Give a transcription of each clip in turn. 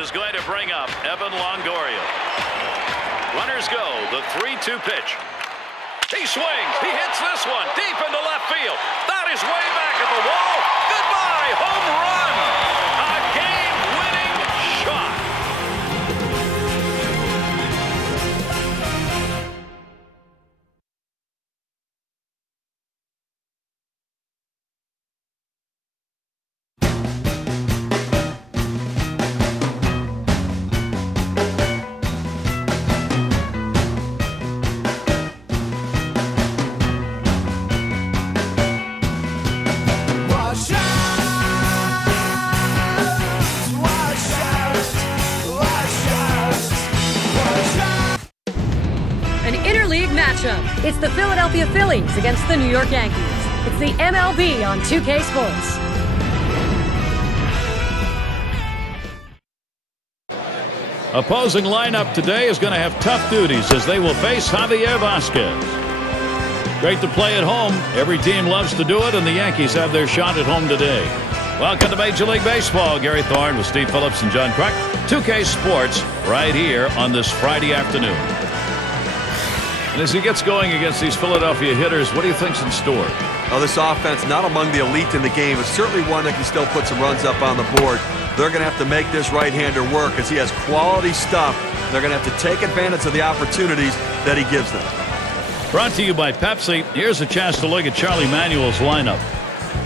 is going to bring up Evan Longoria. Runners go. The 3-2 pitch. He swings. He hits this one deep into left field. That is way back at the wall. Goodbye. Home run. A game-winning shot. It's the Philadelphia Phillies against the New York Yankees. It's the MLB on 2K Sports. Opposing lineup today is going to have tough duties as they will face Javier Vasquez. Great to play at home. Every team loves to do it, and the Yankees have their shot at home today. Welcome to Major League Baseball. Gary Thorne with Steve Phillips and John Kruk. 2K Sports right here on this Friday afternoon. And as he gets going against these Philadelphia hitters, what do you think's in store? Oh, this offense, not among the elite in the game, is certainly one that can still put some runs up on the board. They're going to have to make this right-hander work as he has quality stuff. They're going to have to take advantage of the opportunities that he gives them. Brought to you by Pepsi. Here's a chance to look at Charlie Manuel's lineup.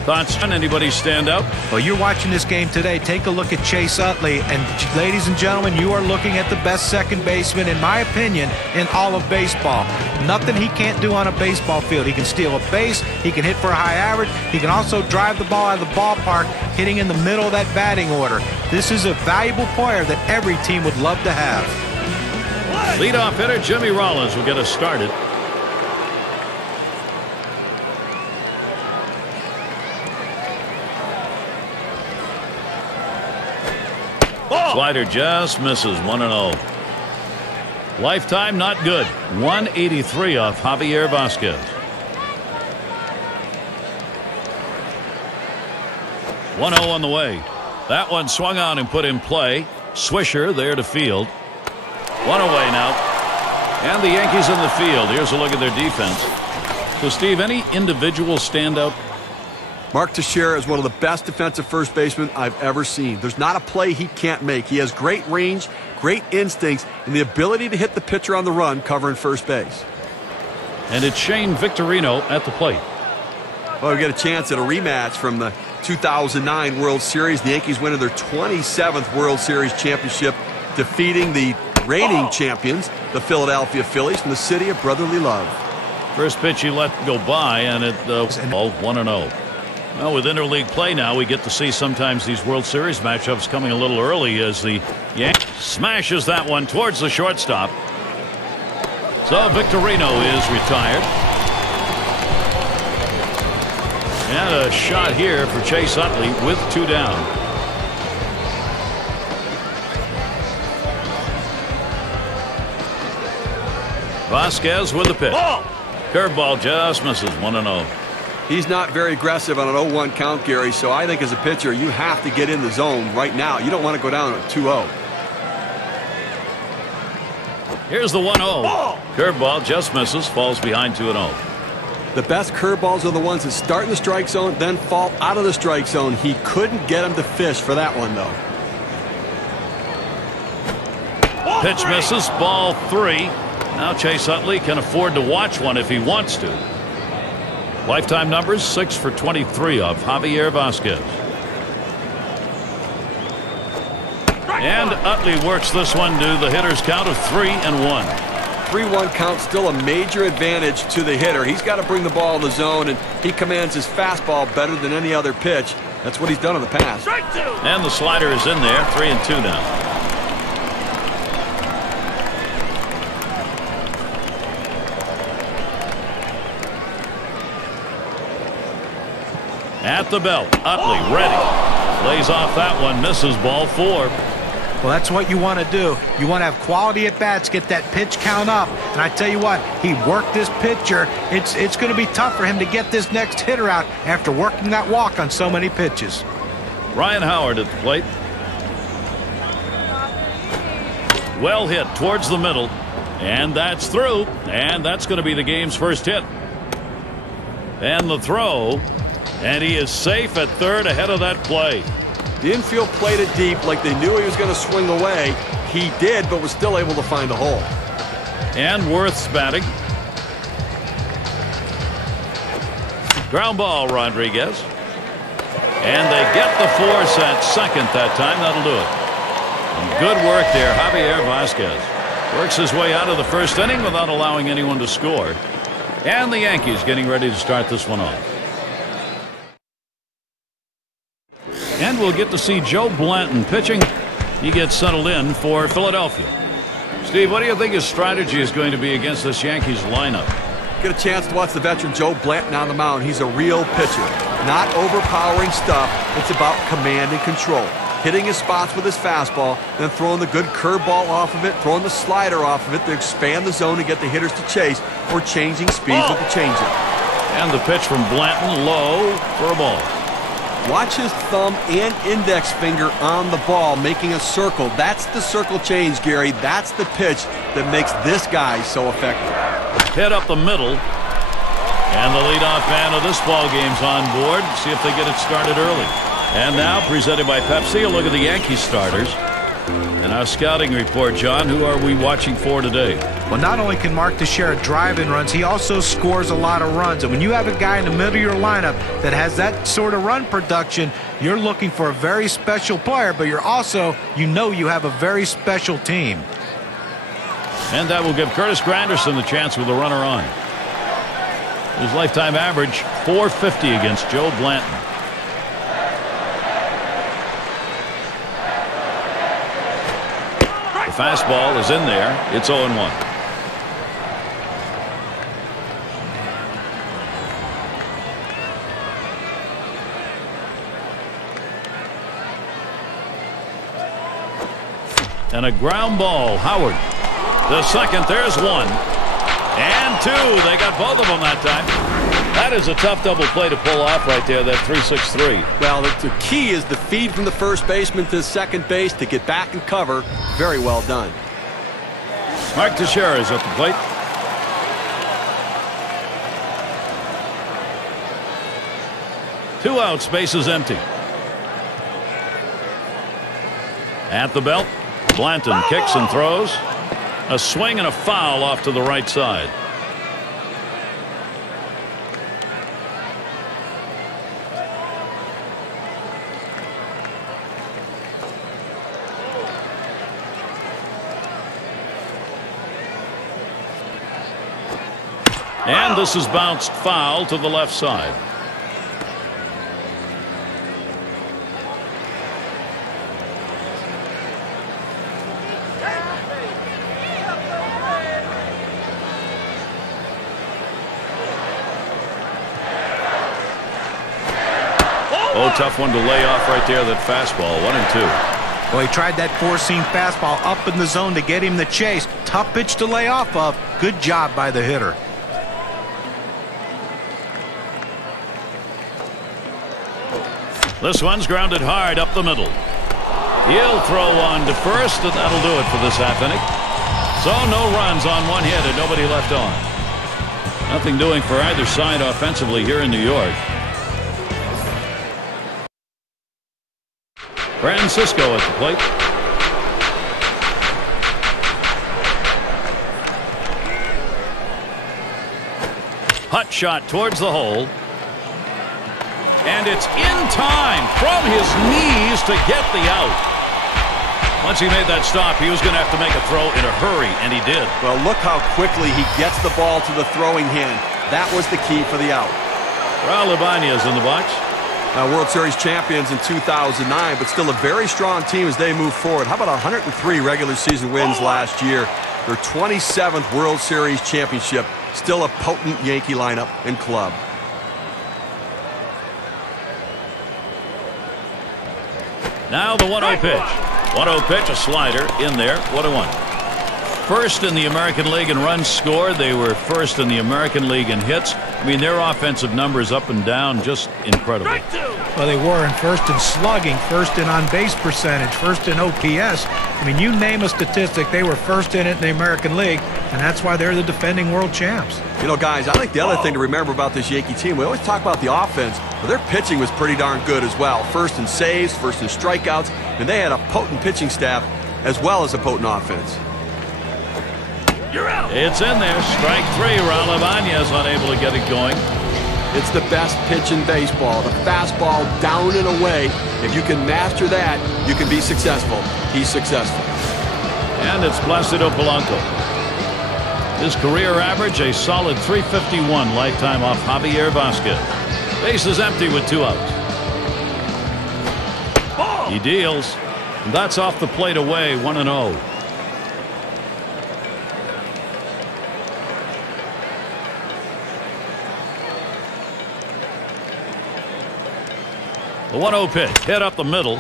Thoughts on anybody stand out? Well, you're watching this game today. Take a look at Chase Utley. And ladies and gentlemen, you are looking at the best second baseman, in my opinion, in all of baseball. Nothing he can't do on a baseball field. He can steal a base. He can hit for a high average. He can also drive the ball out of the ballpark, hitting in the middle of that batting order. This is a valuable player that every team would love to have. Leadoff hitter Jimmy Rollins will get us started. Slider just misses. 1-0. Lifetime not good. 183 off Javier Vasquez. 1-0 on the way. That one swung on and put in play. Swisher there to field. One away now. And the Yankees in the field. Here's a look at their defense. So, Steve, any individual standout? Mark Teixeira is one of the best defensive first basemen I've ever seen. There's not a play he can't make. He has great range, great instincts, and the ability to hit the pitcher on the run covering first base. And it's Shane Victorino at the plate. Well, we get a chance at a rematch from the 2009 World Series. The Yankees winning their 27th World Series championship, defeating the reigning champions, the Philadelphia Phillies, from the city of brotherly love. First pitch he let go by, and it 1-0. Well, with interleague play now, we get to see sometimes these World Series matchups coming a little early as the Yankees smashes that one towards the shortstop. So Victorino is retired. And a shot here for Chase Utley with 2 down. Vasquez with the pitch. Curveball just misses. 1-0. He's not very aggressive on an 0-1 count, Gary, so I think as a pitcher you have to get in the zone right now. You don't want to go down at 2-0. Here's the 1-0. Curveball just misses, falls behind 2-0. The best curveballs are the ones that start in the strike zone, then fall out of the strike zone. He couldn't get him to fish for that one, though. Pitch misses, ball 3. Now Chase Utley can afford to watch one if he wants to. Lifetime numbers 6 for 23 of Javier Vasquez. And Utley works this one to the hitter's count of 3-1. 3-1 count, still a major advantage to the hitter. He's got to bring the ball in the zone, and he commands his fastball better than any other pitch. That's what he's done in the past. And the slider is in there. 3-2 now. At the belt, Utley ready. Lays off that one, misses, ball 4. Well, that's what you want to do. You want to have quality at bats, get that pitch count up. And I tell you what, he worked this pitcher. It's going to be tough for him to get this next hitter out after working that walk on so many pitches. Ryan Howard at the plate. Well hit towards the middle. And that's through. And that's going to be the game's first hit. And the throw. And he is safe at third ahead of that play. The infield played it deep like they knew he was going to swing away. He did, but was still able to find a hole. And Worth's batting. Ground ball, Rodriguez. And they get the force at second that time. That'll do it. And good work there. Javier Vasquez works his way out of the first inning without allowing anyone to score. And the Yankees getting ready to start this one off. And we'll get to see Joe Blanton pitching. He gets settled in for Philadelphia. Steve, what do you think his strategy is going to be against this Yankees lineup? Get a chance to watch the veteran Joe Blanton on the mound. He's a real pitcher. Not overpowering stuff. It's about command and control. Hitting his spots with his fastball, then throwing the good curveball off of it, throwing the slider off of it to expand the zone and get the hitters to chase, or changing speeds with the changeup. And the pitch from Blanton low for a ball. Watch his thumb and index finger on the ball, making a circle. That's the circle change, Gary. That's the pitch that makes this guy so effective. Hit up the middle. And the leadoff man of this ball game's on board. See if they get it started early. And now, presented by Pepsi, a look at the Yankees starters. And our scouting report, John, who are we watching for today? Well, not only can Mark Teixeira drive in runs, he also scores a lot of runs. And when you have a guy in the middle of your lineup that has that sort of run production, you're looking for a very special player, but you're also, you have a very special team. And that will give Curtis Granderson the chance with a runner on. His lifetime average, .450 against Joe Blanton. The fastball is in there. It's 0-1. And a ground ball. Howard. The second. There's one. And two. They got both of them that time. That is a tough double play to pull off right there, that 3-6-3. Well, the key is the feed from the first baseman to second base to get back and cover. Very well done. Mark Teixeira is at the plate. Two outs, base is empty. At the belt, Blanton kicks and throws. A swing and a foul off to the right side. And this is bounced foul to the left side. Oh, tough one to lay off right there, that fastball. 1-2. Well, he tried that four-seam fastball up in the zone to get him the chase. Tough pitch to lay off of. Good job by the hitter. This one's grounded hard up the middle. He'll throw on to first, and that'll do it for this half inning. So no runs on one hit and nobody left on. Nothing doing for either side offensively here in New York. Francisco at the plate. Hut shot towards the hole. And it's in time from his knees to get the out. Once he made that stop, he was going to have to make a throw in a hurry, and he did. Well, look how quickly he gets the ball to the throwing hand. That was the key for the out. Raul Ibanez in the box. Now, World Series champions in 2009, but still a very strong team as they move forward. How about 103 regular season wins last year? Their 27th World Series championship. Still a potent Yankee lineup and club. Now the 1-0 pitch. 1-0 pitch, a slider in there. 1-1. First in the American League in runs scored. They were first in the American League in hits. I mean, their offensive numbers up and down, just incredible. Well, they were in first in slugging, first in on-base percentage, first in OPS. I mean, you name a statistic, they were first in it in the American League, and that's why they're the defending world champs. You know, guys, I think the other thing to remember about this Yankee team, we always talk about the offense, but their pitching was pretty darn good as well. First in saves, first in strikeouts, and they had a potent pitching staff as well as a potent offense. You're out. It's in there. Strike 3. Raul Ibanez unable to get it going. It's the best pitch in baseball. The fastball down and away. If you can master that, you can be successful. He's successful. And it's Placido Polanco. His career average, a solid .351 lifetime off Javier Vasquez. Base is empty with 2 outs. He deals. And that's off the plate away, 1-0. The 1-0 pitch hit up the middle,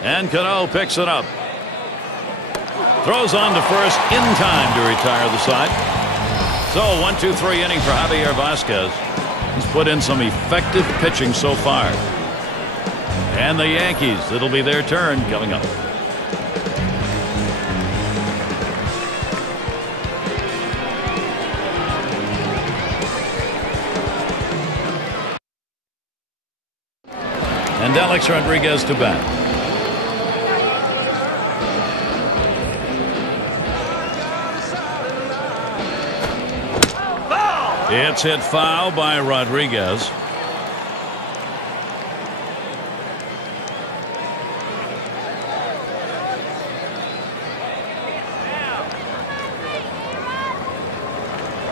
and Cano picks it up. Throws on to first in time to retire the side. So 1-2-3 inning for Javier Vasquez. He's put in some effective pitching so far. And the Yankees, it'll be their turn coming up. And Alex Rodriguez to bat. It's hit foul by Rodriguez.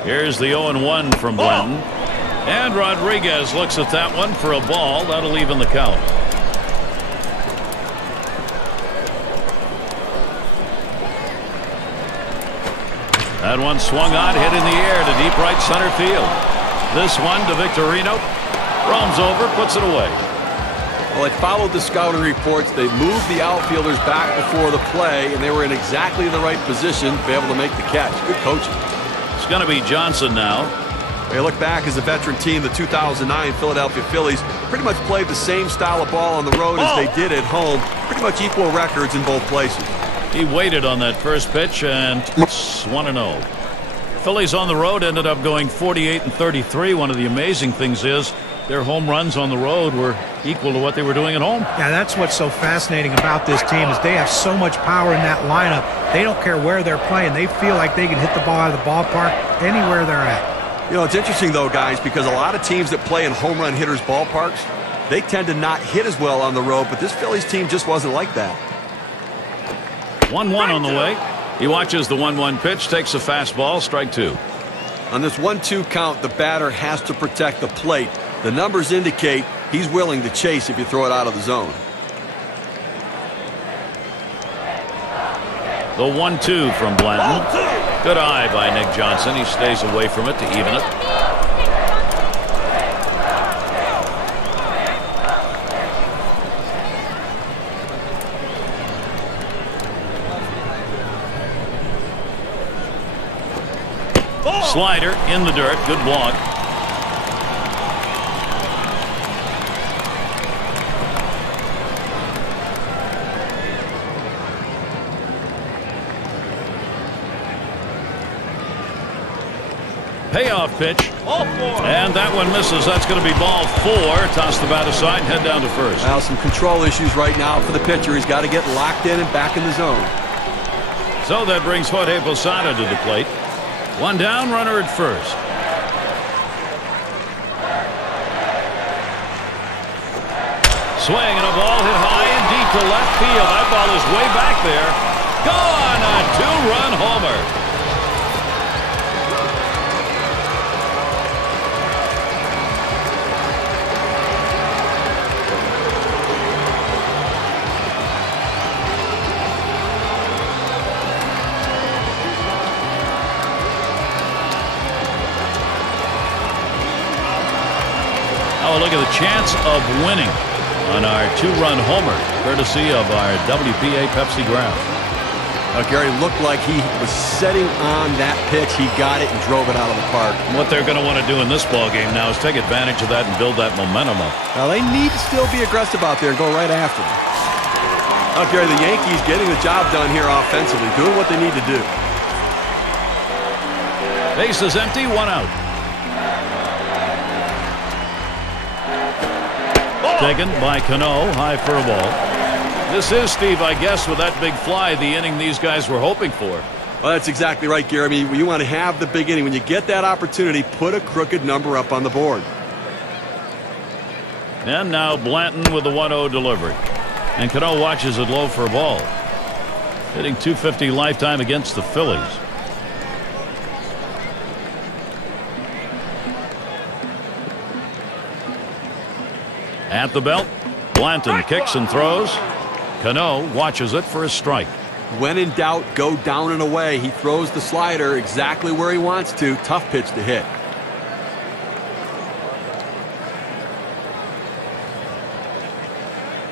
Here's the 0-1 from Blanton. And Rodriguez looks at that one for a ball. That'll even the count. That one swung on, hit in the air to deep right center field. This one to Victorino. Roams over, puts it away. Well, they followed the scouting reports. They moved the outfielders back before the play, and they were in exactly the right position to be able to make the catch. Good coaching. It's going to be Johnson now. They look back as a veteran team, the 2009 Philadelphia Phillies pretty much played the same style of ball on the road as they did at home. Pretty much equal records in both places. He waited on that first pitch, and it's 1-0. Phillies on the road ended up going 48-33. One of the amazing things is their home runs on the road were equal to what they were doing at home. Yeah, that's what's so fascinating about this team is they have so much power in that lineup. They don't care where they're playing. They feel like they can hit the ball out of the ballpark anywhere they're at. You know, it's interesting, though, guys, because a lot of teams that play in home run hitters' ballparks, they tend to not hit as well on the road, but this Phillies team just wasn't like that. 1-1 on the way. He watches the 1-1 pitch, takes a fastball, strike 2. On this 1-2 count, the batter has to protect the plate. The numbers indicate he's willing to chase if you throw it out of the zone. The 1-2 from Blanton. Good eye by Nick Johnson. He stays away from it to even it. Slider in the dirt. Good block. Payoff pitch. And that one misses. That's going to be ball 4. Toss the bat aside and head down to first. Now some control issues right now for the pitcher. He's got to get locked in and back in the zone. So that brings Jorge Posada to the plate. One down, runner at first. Swing and a ball hit high and deep to left field. That ball is way back there. Gone! A 2-run homer. Oh, look at the chance of winning on our 2-run homer, courtesy of our WPA Pepsi Ground. Gary looked like he was setting on that pitch. He got it and drove it out of the park. What they're going to want to do in this ball game now is take advantage of that and build that momentum up. Now they need to still be aggressive out there and go right after him. Gary, the Yankees getting the job done here offensively, doing what they need to do. Base is empty, 1 out. Taken by Cano, high for a ball. This is, Steve, I guess, with that big fly, the inning these guys were hoping for. Well, that's exactly right, Gary. I mean, you want to have the big inning. When you get that opportunity, put a crooked number up on the board. And now Blanton with the 1-0 delivery. And Cano watches it low for a ball. Hitting .250 lifetime against the Phillies. At the belt, Blanton kicks and throws. Cano watches it for a strike. When in doubt, go down and away. He throws the slider exactly where he wants to. Tough pitch to hit.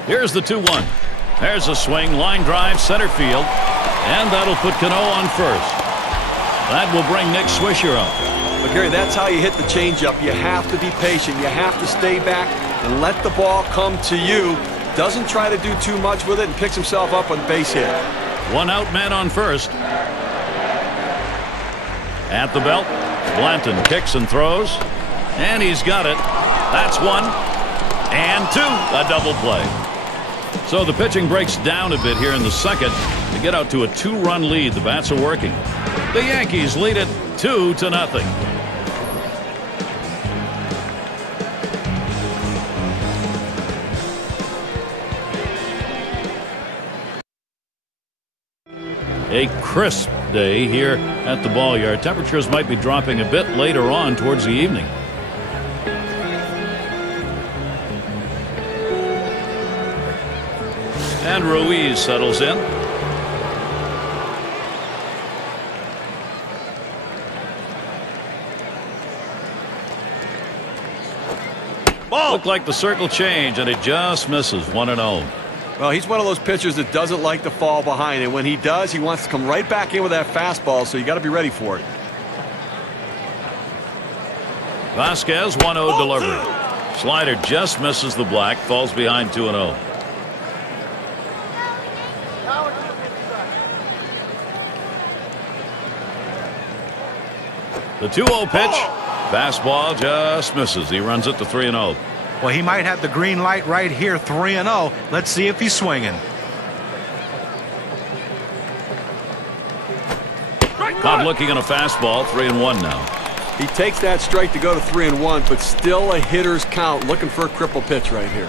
Here's the 2-1. There's a swing, line drive, center field, and that'll put Cano on first. That will bring Nick Swisher up. But Gary, that's how you hit the changeup. You have to be patient. You have to stay back and let the ball come to you. Doesn't try to do too much with it and picks himself up on base hit. 1 out, man on first. At the belt, Blanton kicks and throws, and he's got it. That's 1 and 2, a double play. So the pitching breaks down a bit here in the second to get out to a 2-run lead. The bats are working. The Yankees lead it 2-0. A crisp day here at the ball yard. Temperatures might be dropping a bit later on towards the evening. And Ruiz settles in. Ball. Looked like the circle change, and it just misses. 1-0. Well, he's one of those pitchers that doesn't like to fall behind, and when he does, he wants to come right back in with that fastball, so you got to be ready for it. Vasquez, 1-0 delivery. Slider just misses the black, falls behind 2-0. The 2-0 pitch. Fastball just misses. He runs it to 3-0. Well, he might have the green light right here, 3-0. Let's see if he's swinging. Not looking at a fastball, 3-1 now. He takes that strike to go to 3-1, but still a hitter's count. Looking for a cripple pitch right here.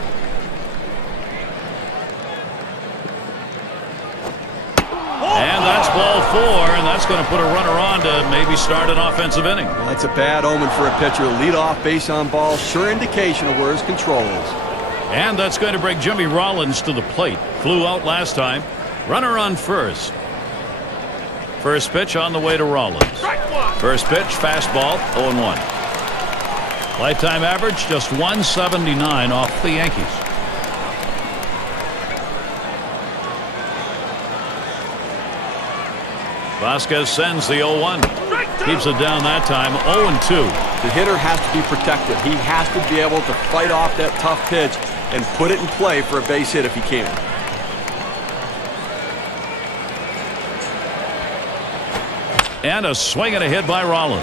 And that's ball 4, and that's going to put a runner on to maybe start an offensive inning. Well, that's a bad omen for a pitcher. Lead off base on ball, sure indication of where his control is. And that's going to bring Jimmy Rollins to the plate. Flew out last time. Runner on first. First pitch on the way to Rollins. First pitch, fastball, 0-1. Lifetime average just 179 off the Yankees. Vasquez sends the 0-1. Keeps it down that time. 0-2. The hitter has to be protected. He has to be able to fight off that tough pitch and put it in play for a base hit if he can. And a swing and a hit by Rollins.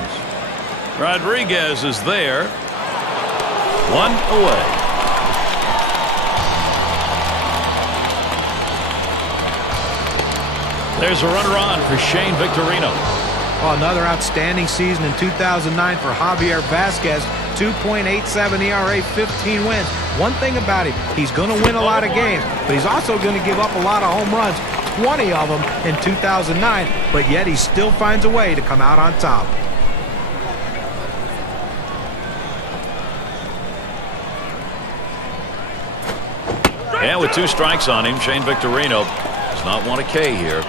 Rodriguez is there. 1 away. There's a runner on for Shane Victorino. Oh, another outstanding season in 2009 for Javier Vasquez. 2.87 ERA, 15 wins. One thing about him, he's going to win a lot of games, but he's also going to give up a lot of home runs, 20 of them in 2009, but yet he still finds a way to come out on top. And with 2 strikes on him, Shane Victorino does not want a K here.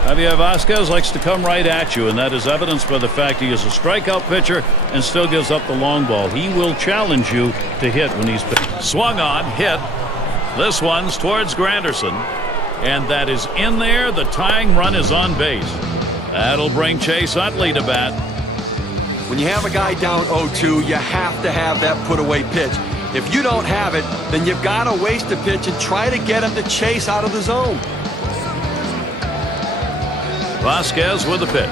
Javier Vasquez likes to come right at you, and that is evidenced by the fact he is a strikeout pitcher and still gives up the long ball. He will challenge you to hit when he's swung on, hit. This one's towards Granderson. And that is in there. The tying run is on base. That'll bring Chase Utley to bat. When you have a guy down 0-2, you have to have that put-away pitch. If you don't have it, then you've got to waste a pitch and try to get him to chase out of the zone. Vasquez with the pitch.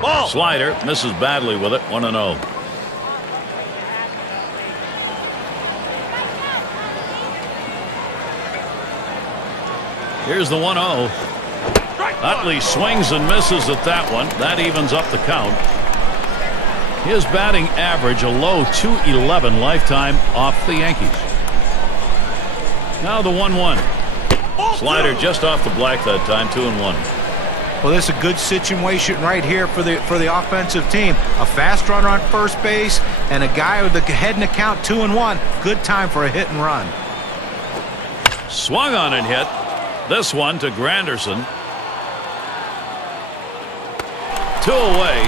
Ball. Slider misses badly with it. 1-0. Here's the 1-0. Utley swings and misses at that one. That evens up the count. His batting average a low .211 lifetime off the Yankees. Now the 1-1. Slider just off the black that time. 2-1. Well, this is a good situation right here for the offensive team. A fast runner on first base and a guy with the head in the count. 2-1. Good time for a hit and run. Swung on and hit. This one to Granderson. 2 away.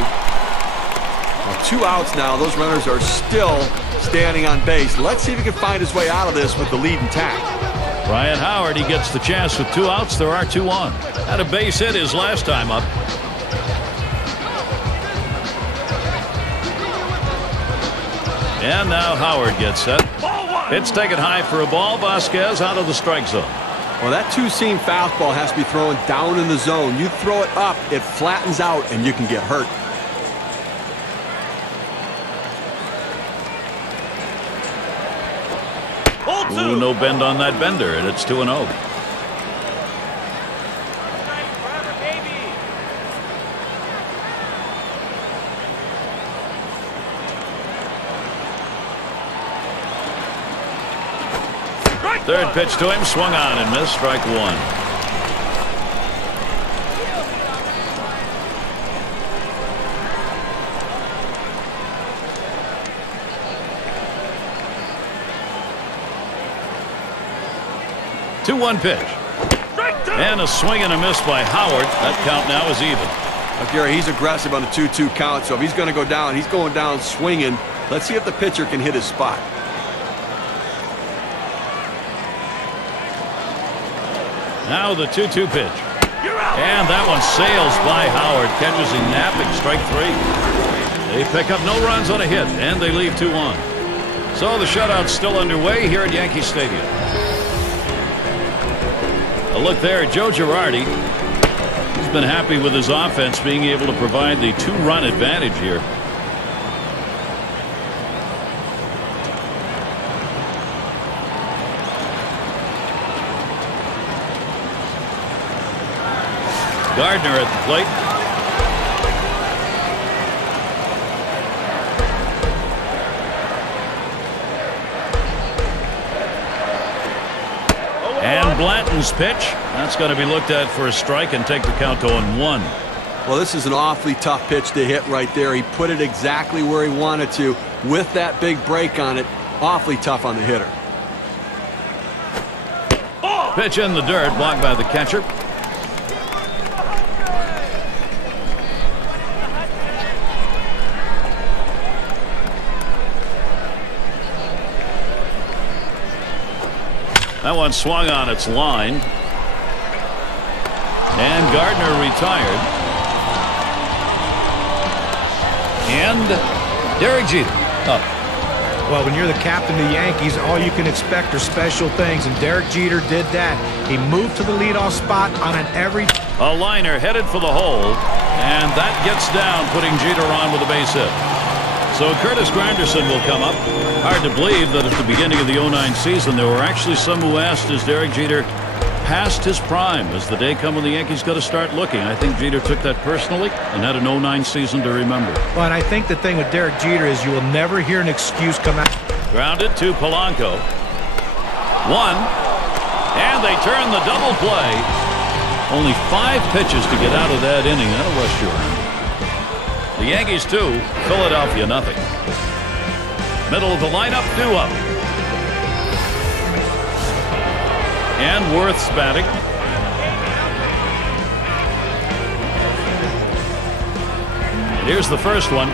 Well, 2 outs now. Those runners are still standing on base. Let's see if he can find his way out of this with the lead intact. Ryan Howard, he gets the chance with 2 outs. There are 2 on. Had a base hit his last time up. And now Howard gets set. Pitch taken high for a ball. Vasquez out of the strike zone. Well, that two-seam fastball has to be thrown down in the zone. You throw it up, it flattens out, and you can get hurt. Ooh, no bend on that bender, and it's 2-0. Third pitch to him, swung on and missed. Strike 1. Two-one pitch. And a swing and a miss by Howard. That count now is even. Gary, he's aggressive on the 2-2 count, so if he's going to go down, he's going down swinging. Let's see if the pitcher can hit his spot. Now the 2-2 pitch. And that one sails by Howard. Catches him napping. Strike 3. They pick up no runs on a hit, and they leave 2 on. So the shutout's still underway here at Yankee Stadium. A look there at Joe Girardi. He's been happy with his offense being able to provide the 2-run advantage here. Gardner at the plate. And Blanton's pitch. That's going to be looked at for a strike and take the count to 0-1. Well, this is an awfully tough pitch to hit right there. He put it exactly where he wanted to with that big break on it. Awfully tough on the hitter. Pitch in the dirt, blocked by the catcher. That one swung on its line. And Gardner retired. And Derek Jeter up. Well, when you're the captain of the Yankees, all you can expect are special things, and Derek Jeter did that. He moved to the leadoff spot on an every... A liner headed for the hole, and that gets down, putting Jeter on with a base hit. So Curtis Granderson will come up. Hard to believe that at the beginning of the 09 season, there were actually some who asked, is Derek Jeter past his prime? Is the day come when the Yankees got to start looking? I think Jeter took that personally and had an 09 season to remember. Well, and I think the thing with Derek Jeter is you will never hear an excuse come out. Grounded to Polanco. 1. And they turn the double play. Only 5 pitches to get out of that inning. That'll rush you around. The Yankees 2, Philadelphia nothing. Middle of the lineup, due up. And Worth's batting. Here's the first one.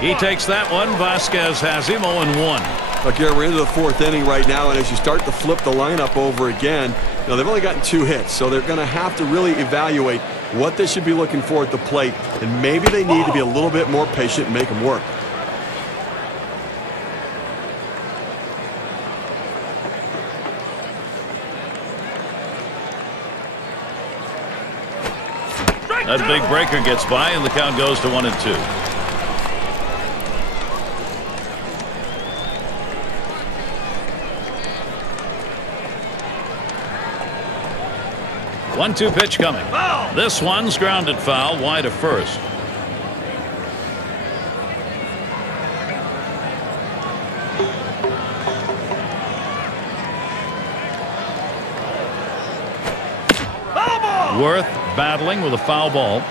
He takes that one. Vasquez has him 0-1. Look here, we're into the 4th inning right now, and as you start to flip the lineup over again, they've only gotten 2 hits, so they're going to have to really evaluate what they should be looking for at the plate, and maybe they need to be a little bit more patient and make them work. That big breaker gets by, and the count goes to 1-2. One-two pitch coming. This one's grounded foul wide of first. Worth battling with a foul ball.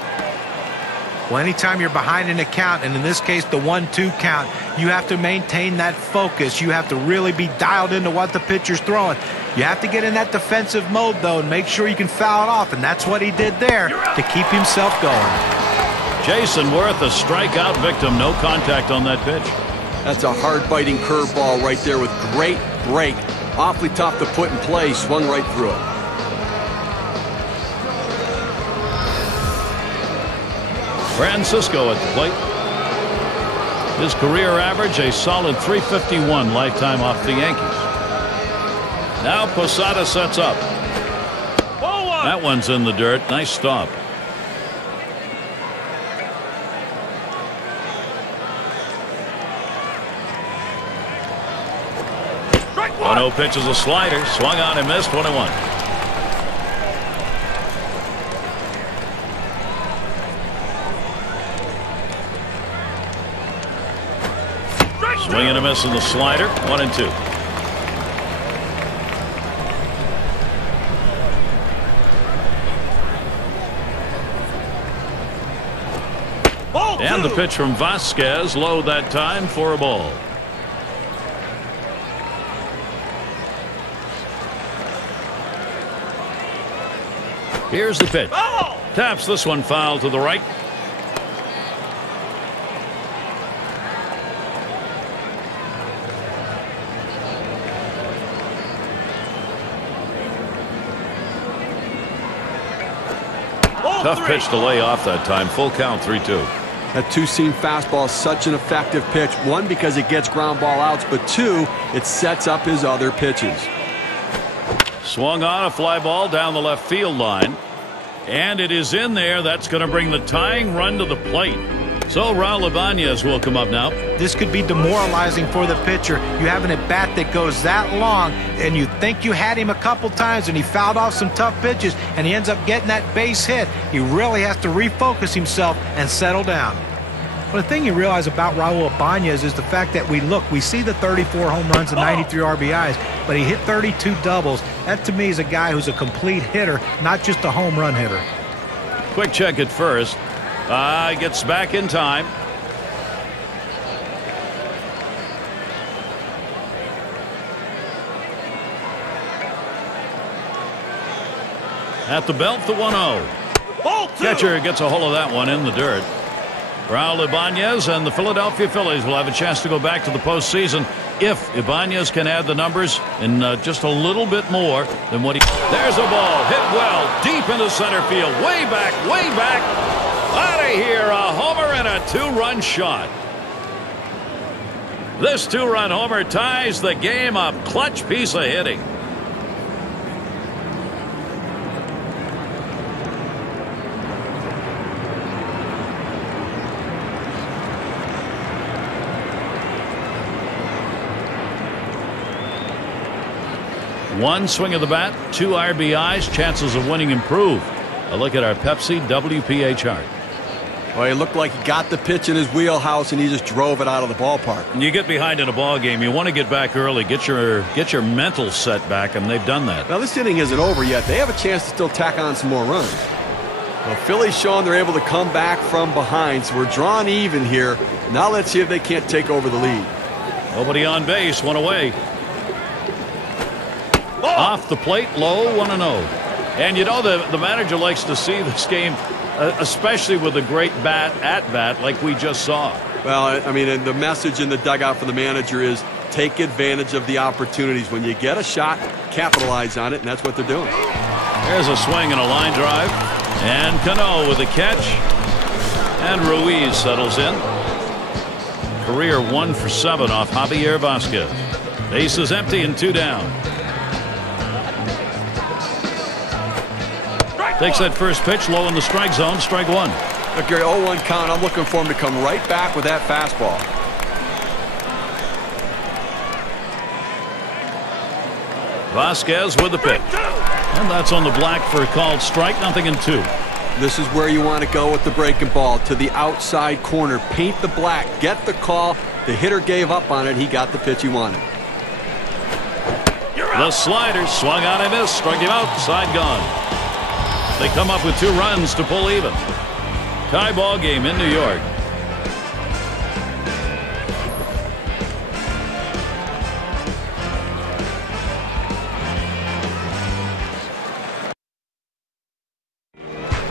Well, anytime you're behind in a count, and in this case the 1-2 count, you have to maintain that focus. You have to really be dialed into what the pitcher's throwing. You have to get in that defensive mode, though, and make sure you can foul it off, and that's what he did there to keep himself going. Jason Worth, a strikeout victim. No contact on that pitch. That's a hard-biting curveball right there with great break. Awfully tough to put in play. Swung right through it. Francisco at the plate. His career average, a solid .351 lifetime off the Yankees. Now Posada sets up. That one's in the dirt. Nice stop. No pitch is a slider. Swung on and missed. 1-1. Swing and a miss in the slider. 1-2. And the pitch from Vasquez, low that time for a ball. Here's the pitch. Taps this one foul to the right. Tough pitch to lay off that time. Full count, 3-2. That two-seam fastball is such an effective pitch. One, because it gets ground ball outs, but two, it sets up his other pitches. Swung on a fly ball down the left field line. And it is in there. That's going to bring the tying run to the plate. So Raul Ibanez will come up now. This could be demoralizing for the pitcher. You have an at-bat that goes that long, and you think you had him a couple times, and he fouled off some tough pitches, and he ends up getting that base hit. He really has to refocus himself and settle down. Well, the thing you realize about Raul Ibanez is the fact that we see the 34 home runs and 93 RBIs, but he hit 32 doubles. That, to me, is a guy who's a complete hitter, not just a home run hitter. Quick check at first. Gets back in time. At the belt, the 1-0. Catcher gets a hold of that one in the dirt. Raul Ibanez and the Philadelphia Phillies will have a chance to go back to the postseason if Ibanez can add the numbers in just a little bit more than what he... There's a ball hit well deep into center field. Way back, way back. Out of here, a homer and a two-run shot. This two-run homer ties the game up. Clutch piece of hitting. One swing of the bat, 2 RBIs, chances of winning improve. A look at our Pepsi WPA chart. Well, he looked like he got the pitch in his wheelhouse and he just drove it out of the ballpark. And you get behind in a ball game, you want to get back early, get your mental set back, and they've done that. Now this inning isn't over yet. They have a chance to still tack on some more runs. Well, Philly's showing they're able to come back from behind, so we're drawn even here. Now let's see if they can't take over the lead. Nobody on base, one away. Off the plate, low, 1-0. And you know the manager likes to see this game, especially with a great at bat like we just saw. Well, I mean, and the message in the dugout for the manager is take advantage of the opportunities. When you get a shot, capitalize on it, and that's what they're doing. There's a swing and a line drive. And Cano with a catch. And Ruiz settles in. Career 1 for 7 off Javier Vasquez. Base is empty and 2 down. Takes that first pitch low in the strike zone. Strike 1. Look, Gary, 0-1 count. I'm looking for him to come right back with that fastball. Vasquez with the pitch. And that's on the black for a called strike. 0-2. This is where you want to go with the breaking ball, to the outside corner. Paint the black. Get the call. The hitter gave up on it. He got the pitch he wanted. The slider swung on and missed. Struck him out. Side gone. They come up with 2 runs to pull even. Tie ball game in New York.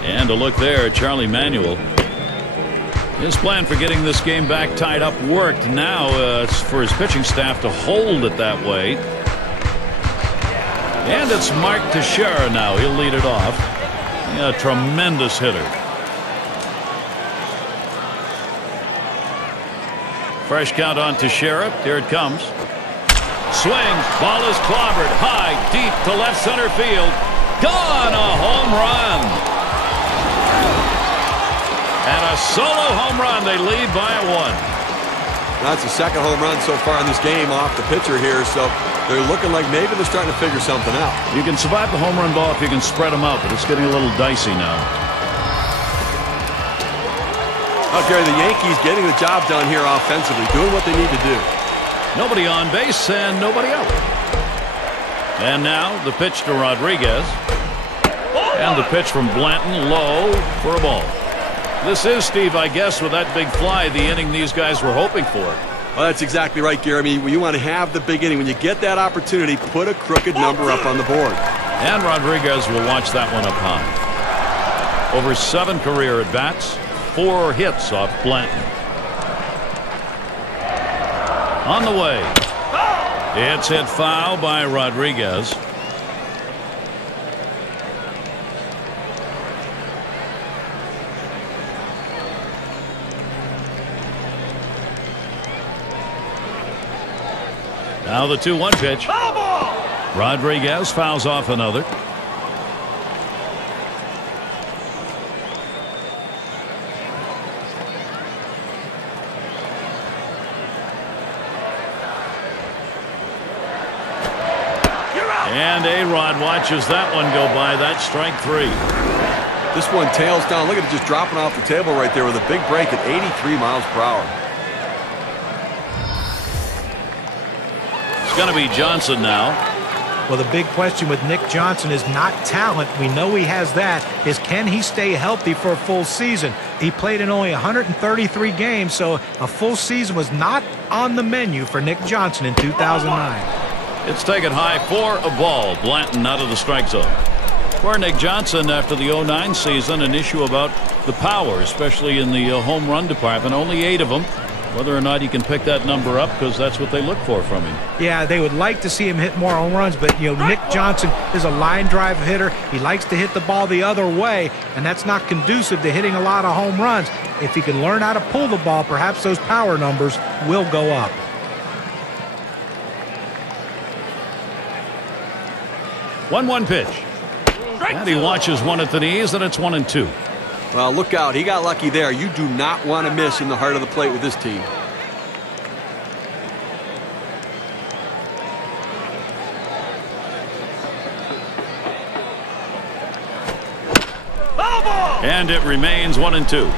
And a look there at Charlie Manuel. His plan for getting this game back tied up worked. Now it's for his pitching staff to hold it that way. And it's Mark Teixeira now. He'll lead it off. A tremendous hitter. Fresh count on Teixeira. Here it comes. Swings. Ball is clobbered high, deep to left center field. Gone. A home run. And a solo home run. They lead by 1. That's the second home run so far in this game off the pitcher here, so they're looking like maybe they're starting to figure something out. You can survive the home run ball if you can spread them out, but it's getting a little dicey now. Okay, the Yankees getting the job done here offensively, doing what they need to do. Nobody on base and nobody out. And now the pitch to Rodriguez. And the pitch from Blanton low for a ball. This is, Steve, I guess, with that big fly, the inning these guys were hoping for. Well, that's exactly right, Gary. I mean, you want to have the big inning. When you get that opportunity, put a crooked number up on the board. And Rodriguez will watch that one up high. Over 7 career at-bats, 4 hits off Blanton. On the way. It's hit foul by Rodriguez. Now the 2-1 pitch. Rodriguez fouls off another. And A-Rod watches that one go by. That's strike 3. This one tails down. Look at it just dropping off the table right there with a big break at 83 miles per hour. Going to be Johnson now. Well, the big question with Nick Johnson is not talent. We know he has that. Is can he stay healthy for a full season? He played in only 133 games, so a full season was not on the menu for Nick Johnson in 2009. It's taken high for a ball. Blanton out of the strike zone. For Nick Johnson, after the 09 season, an issue about the power, especially in the home run department. Only 8 of them. Whether or not he can pick that number up, because that's what they look for from him. Yeah, they would like to see him hit more home runs, but Nick Johnson is a line drive hitter. He likes to hit the ball the other way, and that's not conducive to hitting a lot of home runs. If he can learn how to pull the ball, perhaps those power numbers will go up. One pitch. And he watches one at the knees, and it's 1-2. Well, look out. He got lucky there. You do not want to miss in the heart of the plate with this team. And it remains 1-2.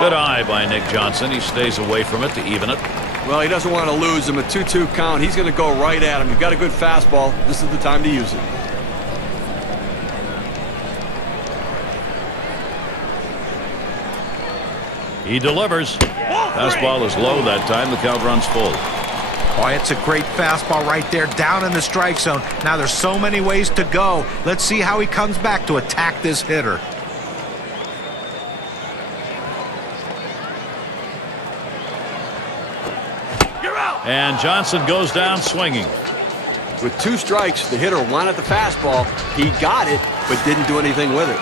Good eye by Nick Johnson. He stays away from it to even it. Well, he doesn't want to lose him. A 2-2 count. He's going to go right at him. You've got a good fastball. This is the time to use it. He delivers. Fastball is low that time. The count runs full. Oh, it's a great fastball right there down in the strike zone. Now there's so many ways to go. Let's see how he comes back to attack this hitter. And Johnson goes down swinging. With 2 strikes, the hitter wanted the fastball. He got it, but didn't do anything with it.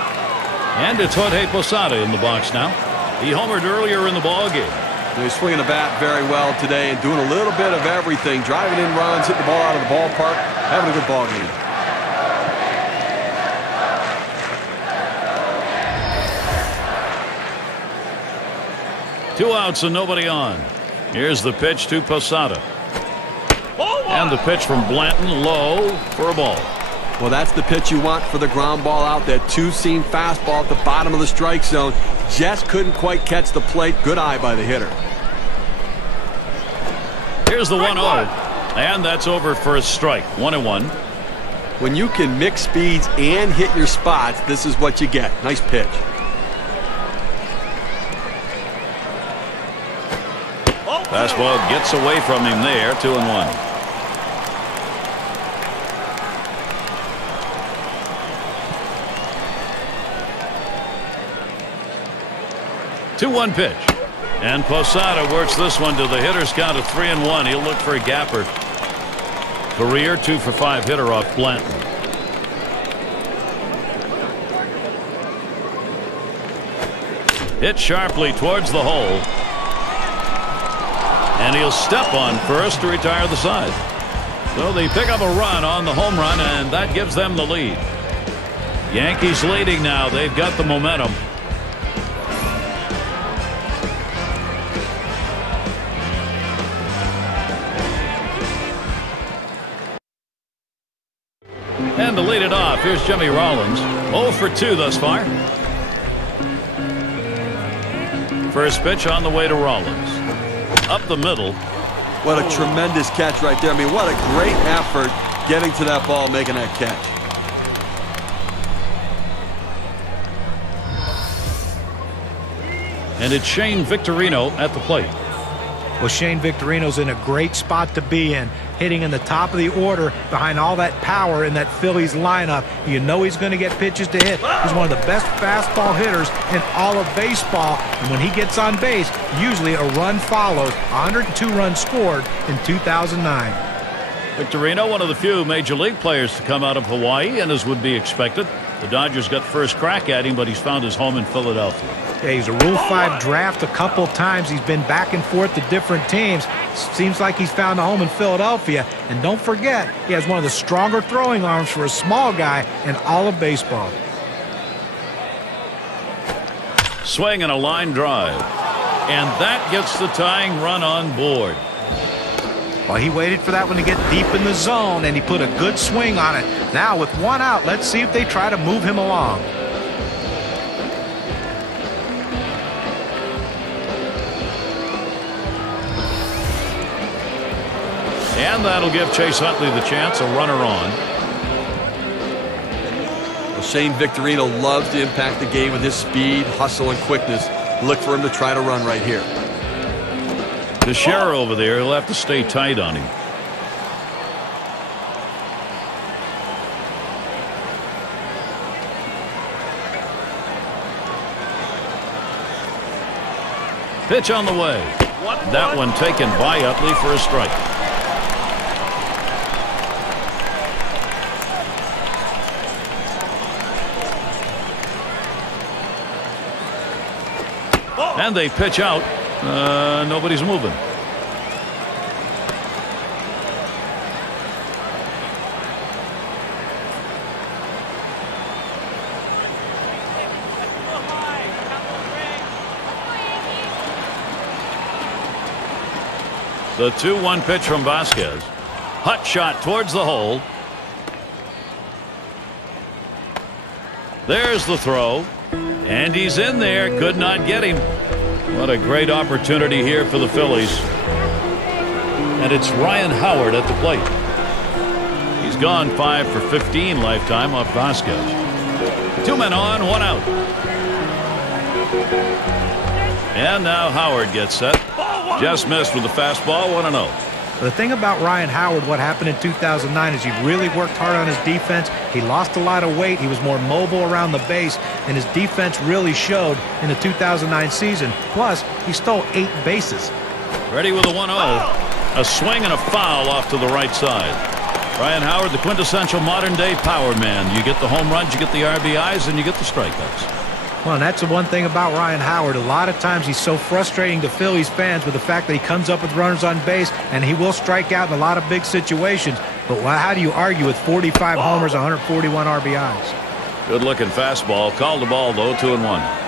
And it's Jorge Posada in the box now. He homered earlier in the ballgame. He's swinging the bat very well today and doing a little bit of everything. Driving in runs, hitting the ball out of the ballpark, having a good ball game. Two outs and nobody on. Here's the pitch to Posada. And the pitch from Blanton, low for a ball. Well, that's the pitch you want for the ground ball out. That two-seam fastball at the bottom of the strike zone. Just couldn't quite catch the plate. Good eye by the hitter. Here's the 1-0. And that's over for a strike. 1-1. When you can mix speeds and hit your spots, this is what you get. Nice pitch. Fastball gets away from him there. 2-1. 2-1 pitch. And Posada works this one to the hitter's count of 3-1. He'll look for a gapper. Career 2 for 5 hitter off Blanton. Hit sharply towards the hole. And he'll step on first to retire the side. So they pick up a run on the home run, and that gives them the lead. Yankees leading now. They've got the momentum. And to lead it off, here's Jimmy Rollins. 0 for 2 thus far. First pitch on the way to Rollins. Up the middle. What a tremendous catch right there. I mean, what a great effort getting to that ball, making that catch. And it's Shane Victorino at the plate. Well, Shane Victorino's in a great spot to be in, hitting in the top of the order behind all that power in that Phillies lineup. You know he's going to get pitches to hit. He's one of the best fastball hitters in all of baseball, and when he gets on base, usually a run follows. 102 runs scored in 2009. Victorino, one of the few major league players to come out of Hawaii, and as would be expected, the Dodgers got first crack at him, but he's found his home in Philadelphia. Yeah, he's a Rule 5 draft a couple times. He's been back and forth to different teams. Seems like he's found a home in Philadelphia. And don't forget, he has one of the stronger throwing arms for a small guy in all of baseball. Swing and a line drive. And that gets the tying run on board. Well, he waited for that one to get deep in the zone, and he put a good swing on it. Now, with one out, let's see if they try to move him along. And that'll give Chase Utley the chance, a runner on. Well, Shane Victorino loves to impact the game with his speed, hustle, and quickness. Look for him to try to run right here. Teixeira over there, he'll have to stay tight on him. Pitch on the way. That one taken by Utley for a strike. And they pitch out. Nobody's moving. The 2-1 pitch from Vasquez. Hot shot towards the hole. There's the throw. And he's in there. Could not get him. What a great opportunity here for the Phillies. And it's Ryan Howard at the plate. He's gone 5 for 15 lifetime off Vasquez. 2 men on, 1 out. And now Howard gets set. Just missed with the fastball, 1-0. The thing about Ryan Howard, what happened in 2009 is he really worked hard on his defense. He lost a lot of weight. He was more mobile around the base, and his defense really showed in the 2009 season. Plus, he stole 8 bases. Ready with a 1-0. A swing and a foul off to the right side. Ryan Howard, the quintessential modern-day power man. You get the home runs, you get the RBIs, and you get the strikeouts. Well, and that's the one thing about Ryan Howard. A lot of times he's so frustrating to Phillies fans with the fact that he comes up with runners on base, and he will strike out in a lot of big situations. But how do you argue with 45 homers, 141 RBIs? Good-looking fastball. Called the ball, though, 2-1.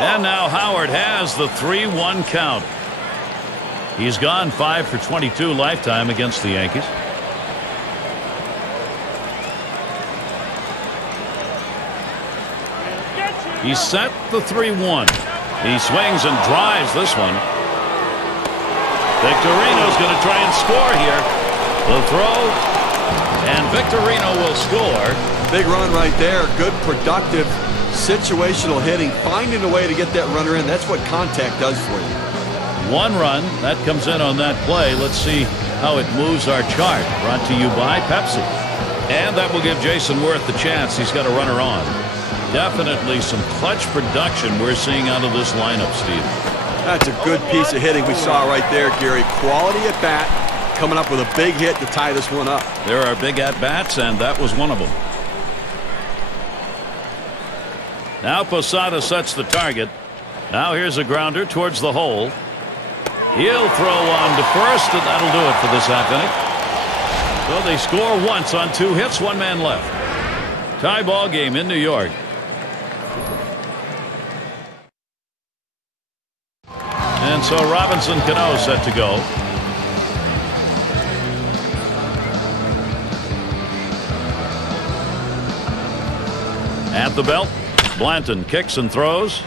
And now Howard has the 3-1 count. He's gone 5 for 22 lifetime against the Yankees. He's set the 3-1. He swings and drives this one. Victorino's going to try and score here. The throw, and Victorino will score. Big run right there. Good, productive, situational hitting. Finding a way to get that runner in. That's what contact does for you. 1 run. That comes in on that play. Let's see how it moves our chart. Brought to you by Pepsi. And that will give Jason Worth the chance. He's got a runner on. Definitely some clutch production we're seeing out of this lineup, Steve. That's a good piece of hitting we saw right there, Gary. Quality at bat, coming up with a big hit to tie this one up. There are big at-bats, and that was one of them. Now Posada sets the target. Now here's a grounder towards the hole. He'll throw on to first, and that'll do it for this half inning. So they score once on 2 hits, 1 man left. Tie ball game in New York. And so Robinson Cano set to go. At the belt, Blanton kicks and throws.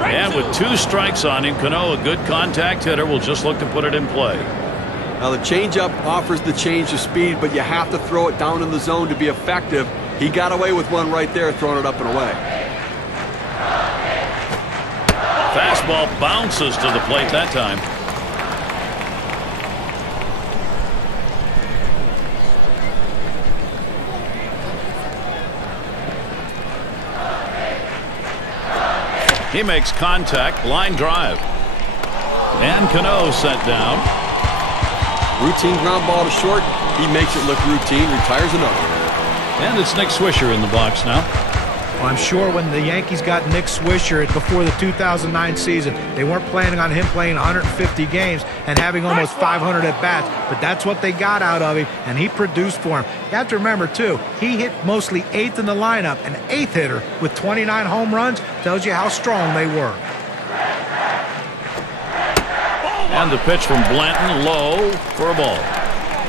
And with 2 strikes on him, Cano, a good contact hitter, will just look to put it in play. Now the changeup offers the change of speed, but you have to throw it down in the zone to be effective. He got away with one right there, throwing it up and away. Fastball bounces to the plate that time. He makes contact, line drive. And Cano set down. Routine ground ball to short. He makes it look routine, retires another. And it's Nick Swisher in the box now. Well, I'm sure when the Yankees got Nick Swisher before the 2009 season, they weren't planning on him playing 150 games and having almost 500 at-bats, but that's what they got out of him, and he produced for him. You have to remember, too, he hit mostly 8th in the lineup. An 8th hitter with 29 home runs tells you how strong they were. And the pitch from Blanton, low for a ball.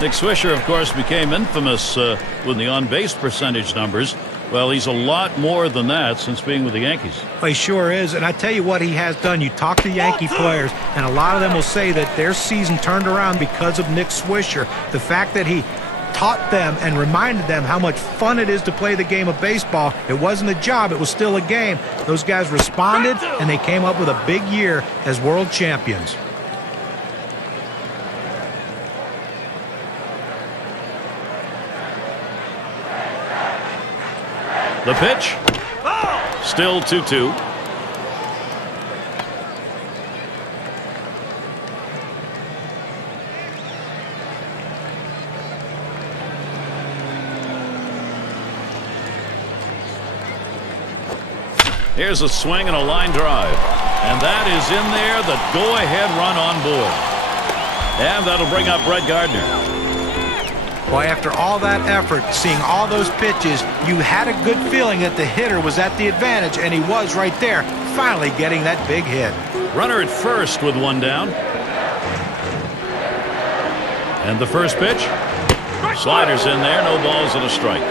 Nick Swisher, of course, became infamous with the on-base percentage numbers. Well, he's a lot more than that since being with the Yankees. Well, he sure is, and I tell you what he has done. You talk to Yankee players, and a lot of them will say that their season turned around because of Nick Swisher. The fact that he taught them and reminded them how much fun it is to play the game of baseball. It wasn't a job, it was still a game. Those guys responded, and they came up with a big year as world champions. The pitch. Still 2-2. Here's a swing and a line drive. And that is in there, the go-ahead run on board. And that'll bring up Brett Gardner. Well, after all that effort, seeing all those pitches, you had a good feeling that the hitter was at the advantage, and he was right there, finally getting that big hit. Runner at first with 1 down. And the first pitch. Sliders in there. No balls and a strike.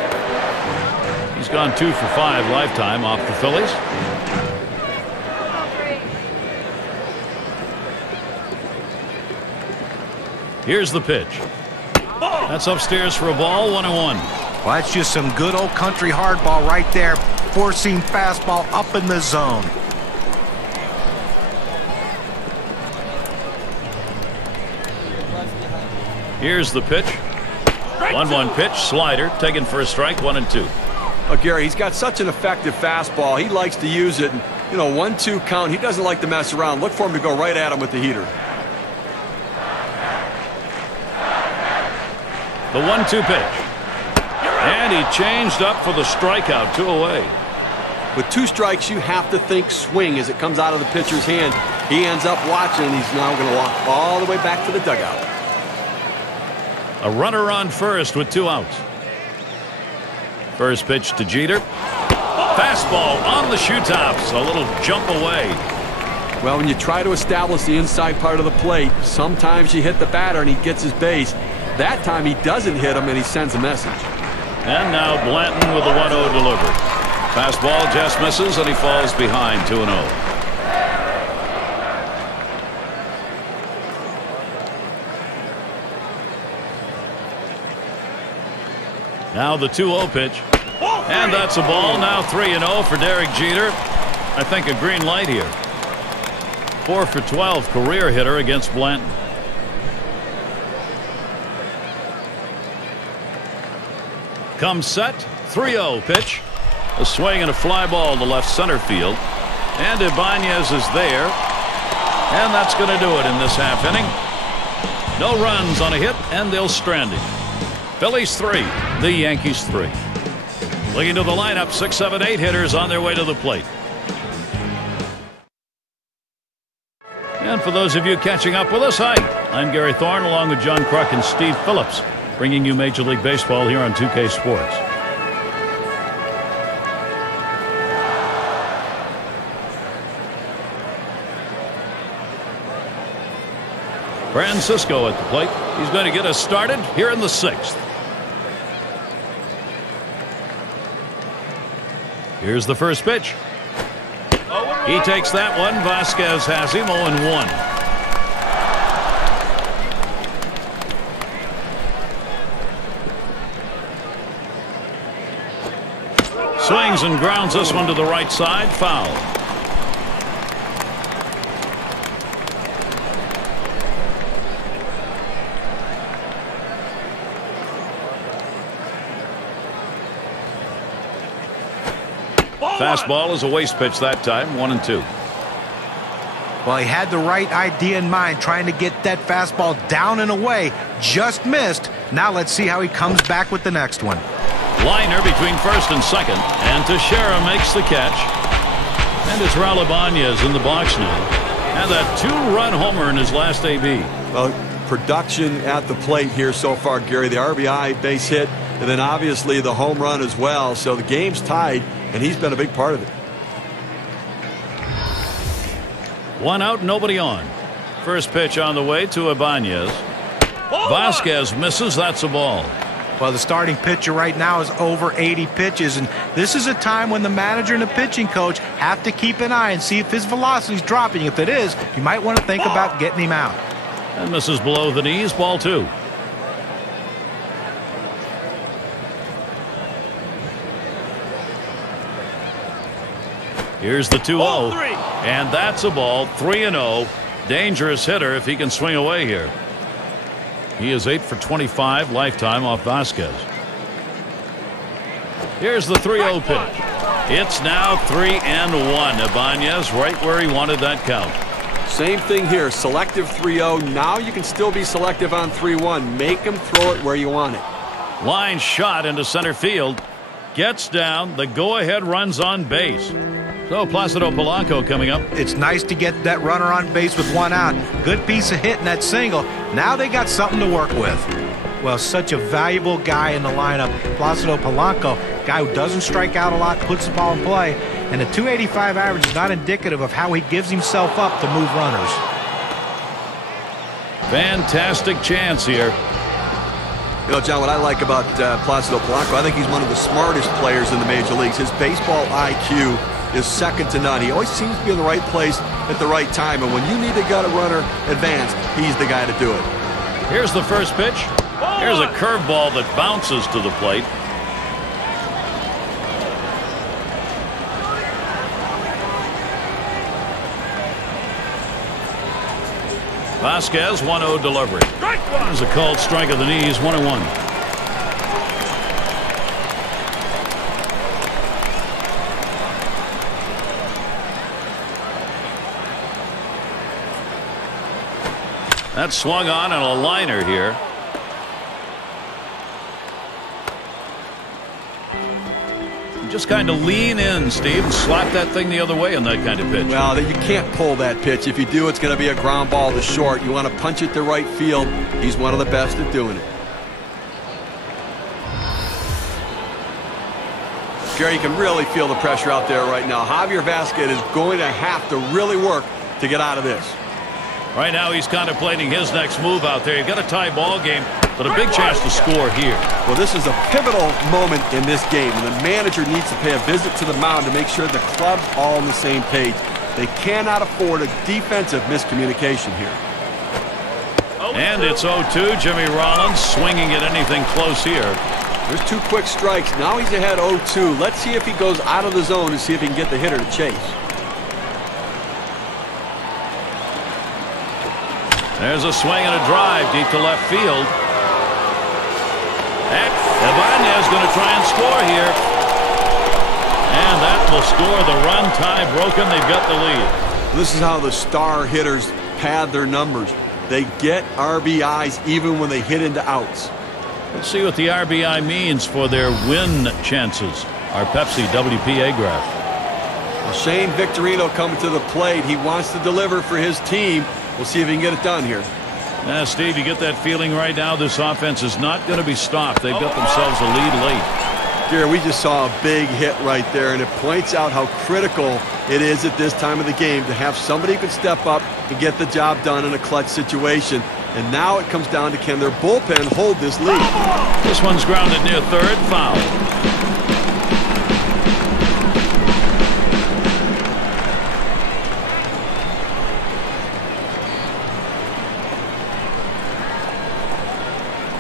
He's gone 2 for 5 lifetime off the Phillies. Here's the pitch. That's upstairs for a ball. 1-1. Well, that's just some good old country hardball right there. Four-seam fastball up in the zone. Here's the pitch. 1-1 pitch. Slider taken for a strike. 1-2. Oh, Gary, he's got such an effective fastball. He likes to use it. And, 1-2 count. He doesn't like to mess around. Look for him to go right at him with the heater. The 1-2 pitch. And he changed up for the strikeout. 2 away. With 2 strikes, you have to think swing as it comes out of the pitcher's hand. He ends up watching, and he's now going to walk all the way back to the dugout. A runner on first with 2 outs. First pitch to Jeter. Fastball on the shoe tops. A little jump away. Well, when you try to establish the inside part of the plate, sometimes you hit the batter and he gets his base. That time he doesn't hit him and he sends a message. And now Blanton with the 1-0 delivery. Fastball just misses and he falls behind 2-0. Now the 2-0 pitch. And that's a ball. Now 3-0 for Derek Jeter. I think a green light here. 4 for 12 career hitter against Blanton. Comes set. 3-0 pitch. A swing and a fly ball to left center field. And Ibanez is there. And that's going to do it in this half inning. No runs on a hit, and they'll strand him. Phillies 3, the Yankees 3. Looking to the lineup, 6, 7, 8 hitters on their way to the plate. And for those of you catching up with us, hi, I'm Gary Thorne along with John Kruk and Steve Phillips, bringing you Major League Baseball here on 2K Sports. Francisco at the plate. He's going to get us started here in the 6th. Here's the first pitch. He takes that one. Vasquez has him 0-1. Swings and grounds this one to the right side. Foul. Fastball is a waste pitch that time. 1-2. Well, he had the right idea in mind, trying to get that fastball down and away. Just missed. Now let's see how he comes back with the next one. Liner between first and second, and Teixeira makes the catch. And it's Raul Ibanez in the box now. And that 2-run homer in his last AB. Well, production at the plate here so far, Gary. The RBI base hit, and then obviously the home run as well. So the game's tied, and he's been a big part of it. 1 out, nobody on. First pitch on the way to Ibanez. Vasquez misses. That's a ball. Well, the starting pitcher right now is over 80 pitches, and this is a time when the manager and the pitching coach have to keep an eye and see if his velocity is dropping. If it is, you might want to think about getting him out. And misses below the knees. Ball 2. Here's the 2-0. And that's a ball. 3-0. Dangerous hitter if he can swing away here. He is 8 for 25 lifetime off Vasquez. Here's the 3-0 pitch. It's now 3-1. Ibanez right where he wanted that count. Same thing here. Selective 3-0. Now you can still be selective on 3-1. Make him throw it where you want it. Line shot into center field. Gets down. The go-ahead runs on base. So Placido Polanco coming up. It's nice to get that runner on base with 1 out. Good piece of hitting that single. Now they got something to work with. Well, such a valuable guy in the lineup. Placido Polanco, guy who doesn't strike out a lot, puts the ball in play. And the 285 average is not indicative of how he gives himself up to move runners. Fantastic chance here. You know, John, what I like about Placido Polanco, I think he's one of the smartest players in the major leagues. His baseball IQ is second to none. He always seems to be in the right place at the right time, and when you need to get a runner advanced, he's the guy to do it. Here's the first pitch. Here's a curveball that bounces to the plate. Vasquez, 1-0 delivery. There's a called strike of the knees, 1-1. That swung on and a liner here. Just kind of lean in, Steve, and slap that thing the other way on that kind of pitch. Well, you can't pull that pitch. If you do, it's going to be a ground ball to short. You want to punch it to right field. He's one of the best at doing it. Gary, you can really feel the pressure out there right now. Javier Vasquez is going to have to really work to get out of this. Right now he's contemplating his next move out there. You've got a tie ball game, but a big chance to score here. Well, this is a pivotal moment in this game, and the manager needs to pay a visit to the mound to make sure the club's all on the same page. They cannot afford a defensive miscommunication here. And it's 0-2. Jimmy Rollins swinging at anything close here. There's two quick strikes. Now he's ahead 0-2. Let's see if he goes out of the zone and see if he can get the hitter to chase. There's a swing and a drive deep to left field. And Ibanez going to try and score here. And that will score the run. Tie broken. They've got the lead. This is how the star hitters pad their numbers. They get RBIs even when they hit into outs. Let's see what the RBI means for their win chances. Our Pepsi WPA graph. Well, Shane Victorino coming to the plate. He wants to deliver for his team. We'll see if he can get it done here. Yeah, Steve, you get that feeling right now. This offense is not going to be stopped. They've got themselves a lead late. Gary, we just saw a big hit right there, and it points out how critical it is at this time of the game to have somebody who can step up and get the job done in a clutch situation. And now it comes down to, can their bullpen hold this lead? This one's grounded near third, foul.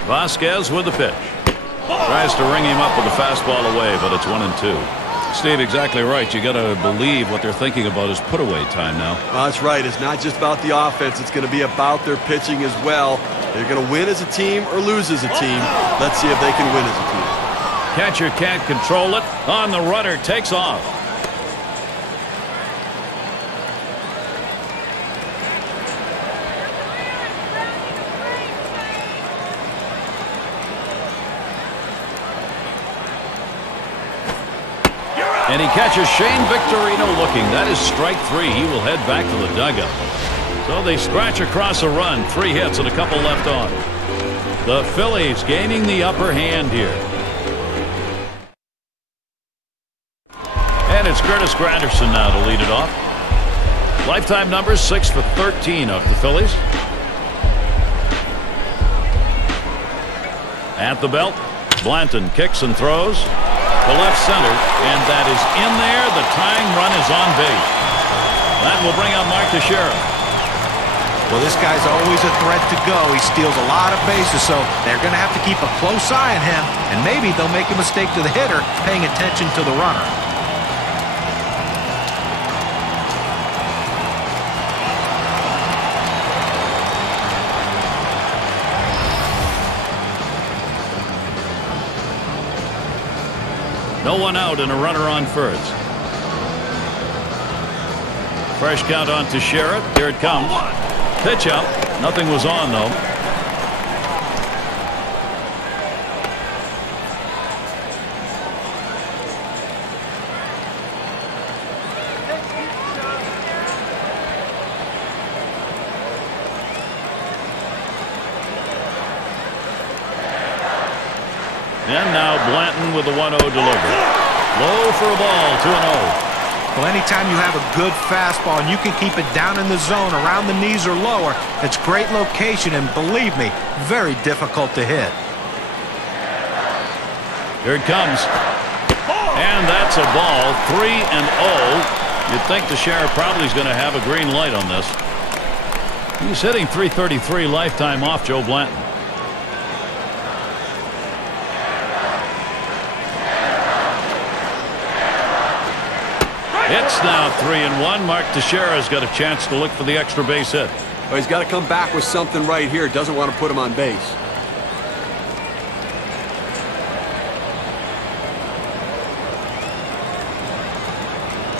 Vasquez with the pitch. Tries to ring him up with a fastball away, but it's 1-2. Steve, exactly right. You got to believe what they're thinking about is put away time now. Well, that's right. It's not just about the offense. It's going to be about their pitching as well. They're going to win as a team or lose as a team. Let's see if they can win as a team. Catcher can't control it. On the runner, takes off. And he catches Shane Victorino looking. That is strike three. He will head back to the dugout. So they scratch across a run. 3 hits and a couple left on. The Phillies gaining the upper hand here. And it's Curtis Granderson now to lead it off. Lifetime numbers 6 for 13 of the Phillies. At the belt, Blanton kicks and throws to left center, and that is in there. The tying run is on base. That will bring up Mark Teixeira. Well, this guy's always a threat to go. He steals a lot of bases, so they're going to have to keep a close eye on him, and maybe they'll make a mistake to the hitter paying attention to the runner. No one out and a runner on first. Fresh count on Teixeira. Here it comes. Pitch up. Nothing was on, though. And now Blanton with the 1-0 delivery. Low for a ball, 2-0. Well, anytime you have a good fastball and you can keep it down in the zone around the knees or lower, it's great location and, believe me, very difficult to hit. Here it comes. And that's a ball. 3-0. You'd think the sheriff probably is going to have a green light on this. He's hitting .333 lifetime off Joe Blanton. It's now 3-1. Mark Teixeira's got a chance to look for the extra base hit. Well, he's got to come back with something right here. Doesn't want to put him on base.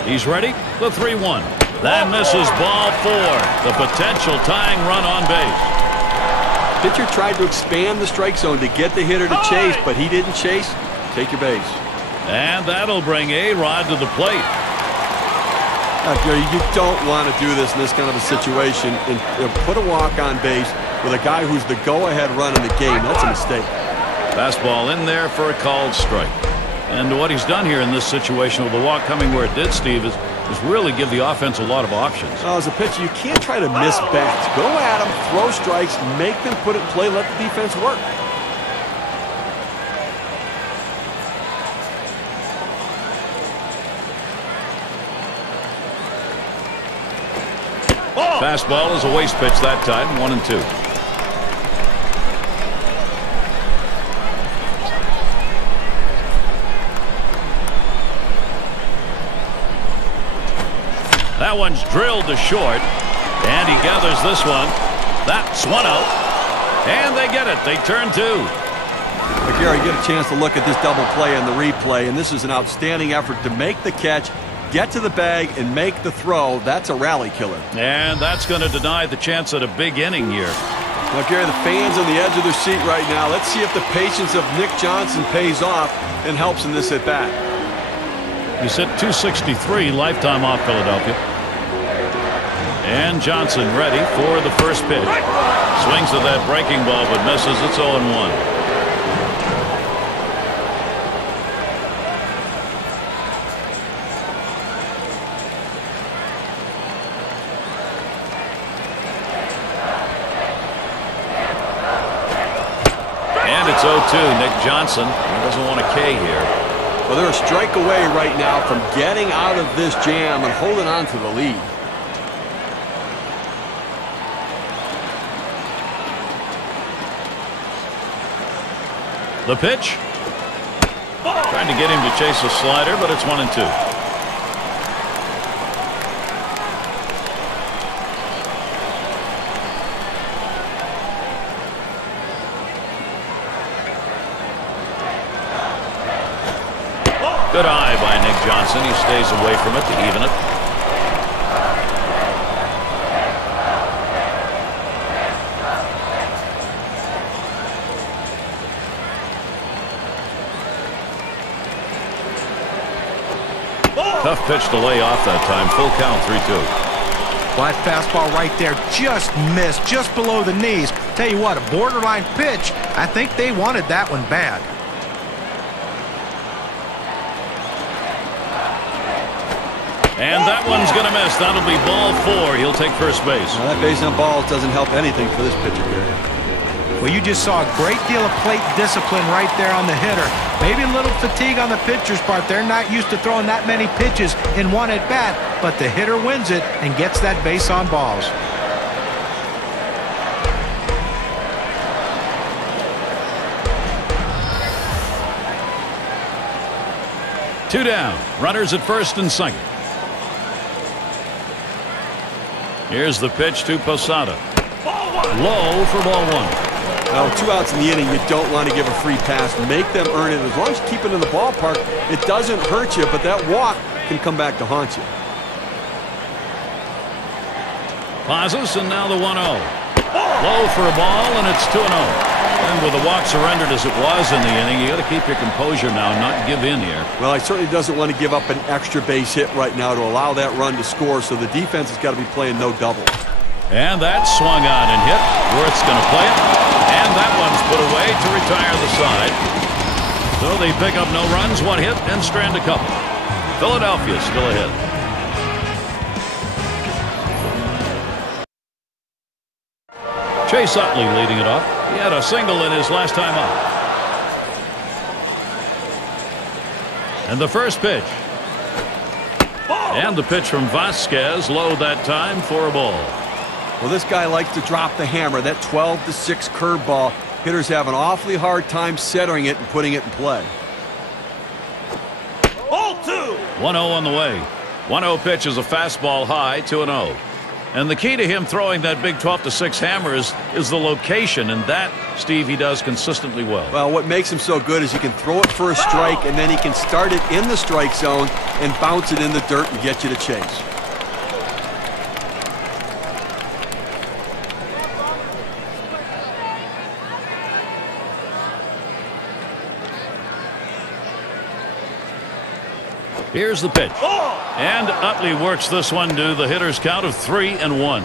He's ready. The 3-1. That misses ball 4. The potential tying run on base. Pitcher tried to expand the strike zone to get the hitter to chase, but he didn't chase. Take your base. And that'll bring A-Rod to the plate. Gary, you don't want to do this in this kind of a situation and put a walk on base with a guy who's the go-ahead run in the game. That's a mistake. Fastball in there for a called strike. And what he's done here in this situation with the walk coming where it did, Steve, is really give the offense a lot of options. As a pitcher, you can't try to miss bats. Go at them, throw strikes, make them put it in play, let the defense work. Fastball is a waste pitch that time. 1-2. That one's drilled to short, and he gathers this one. That's one out, and they get it. They turn 2. Gary, you get a chance to look at this double play and the replay, and this is an outstanding effort to make the catch, get to the bag, and make the throw. That's a rally killer. And that's going to deny the chance at a big inning here. Now, Gary, the fans on the edge of their seat right now. Let's see if the patience of Nick Johnson pays off and helps in this at-bat. He's hit .263 lifetime off Philadelphia. And Johnson ready for the first pitch. Swings at that breaking ball but misses. It's 0-1. It's 0-2. Nick Johnson, he doesn't want a K here. Well, they're a strike away right now from getting out of this jam and holding on to the lead. The pitch. Trying to get him to chase a slider, but it's 1-2. Good eye by Nick Johnson. He stays away from it to even it. Tough pitch to lay off that time. Full count, 3-2. Well, that fastball right there just missed, just below the knees. Tell you what, a borderline pitch. I think they wanted that one bad. And that one's going to miss. That'll be ball 4. He'll take first base. Well, that base on balls doesn't help anything for this pitcher here. Well, you just saw a great deal of plate discipline right there on the hitter. Maybe a little fatigue on the pitcher's part. They're not used to throwing that many pitches in one at bat, but the hitter wins it and gets that base on balls. Two down. Runners at first and second. Here's the pitch to Posada. Low for ball 1. Now, 2 outs in the inning, you don't want to give a free pass. Make them earn it. As long as you keep it in the ballpark, it doesn't hurt you, but that walk can come back to haunt you. Pauses, and now the 1-0. Low for a ball, and it's 2-0. And with the walk surrendered as it was in the inning, you got to keep your composure now and not give in here. Well, he certainly doesn't want to give up an extra base hit right now to allow that run to score, so the defense has got to be playing no double. And that swung on and hit. Worth's going to play it. And that one's put away to retire the side. So they pick up no runs, 1 hit, and strand a couple. Philadelphia still ahead. Chase Utley leading it off. He had a single in his last time up. And the first pitch. And the pitch from Vasquez, low that time for a ball. Well, this guy likes to drop the hammer. That 12-6 curveball. Hitters have an awfully hard time centering it and putting it in play. 1-0 on the way. 1-0 pitch is a fastball high, 2-0. And the key to him throwing that big 12-6 hammer is the location, and that, Steve, he does consistently well. Well, what makes him so good is he can throw it for a strike, and then he can start it in the strike zone and bounce it in the dirt and get you to chase. Here's the pitch. And Utley works this one to the hitter's count of 3-1.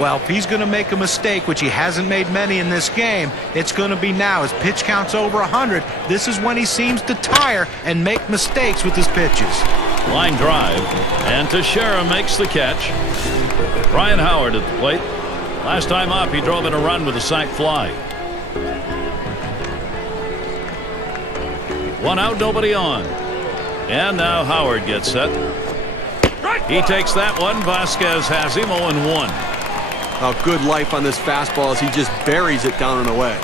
Well, if he's going to make a mistake, which he hasn't made many in this game, it's going to be now. His pitch count's over 100. This is when he seems to tire and make mistakes with his pitches. Line drive. And Teixeira makes the catch. Ryan Howard at the plate. Last time up, he drove in a run with a sac fly. 1 out, nobody on. And now Howard gets set. He takes that one. Vasquez has him 0-1. Oh, good life on this fastball as he just buries it down and away.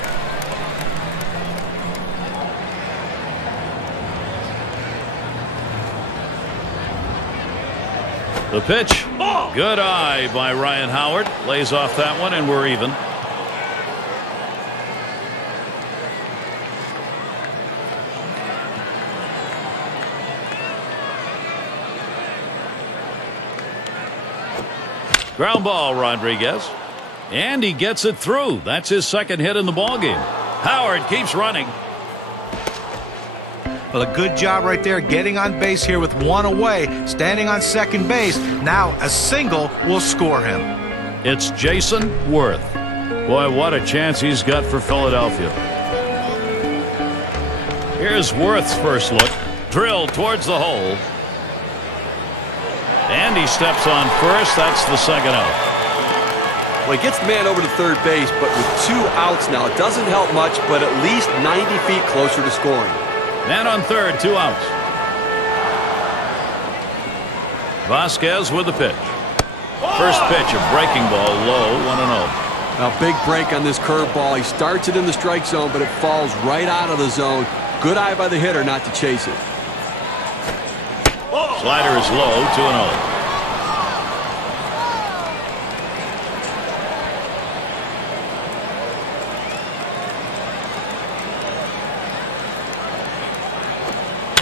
The pitch. Good eye by Ryan Howard. Lays off that one, and we're even. Ground ball, Rodriguez. And he gets it through. That's his second hit in the ballgame. Howard keeps running. Well, a good job right there getting on base here with 1 away, standing on second base. Now a single will score him. It's Jason Worth. Boy, what a chance he's got for Philadelphia. Here's Worth's first look. Drilled towards the hole. And he steps on first. That's the second out. Well, he gets the man over to third base, but with 2 outs now, it doesn't help much, but at least 90 feet closer to scoring. Man on third, 2 outs. Vasquez with the pitch. First pitch, a breaking ball, low, 1-0. A big break on this curveball. He starts it in the strike zone, but it falls right out of the zone. Good eye by the hitter not to chase it. Slider is low, 2-0.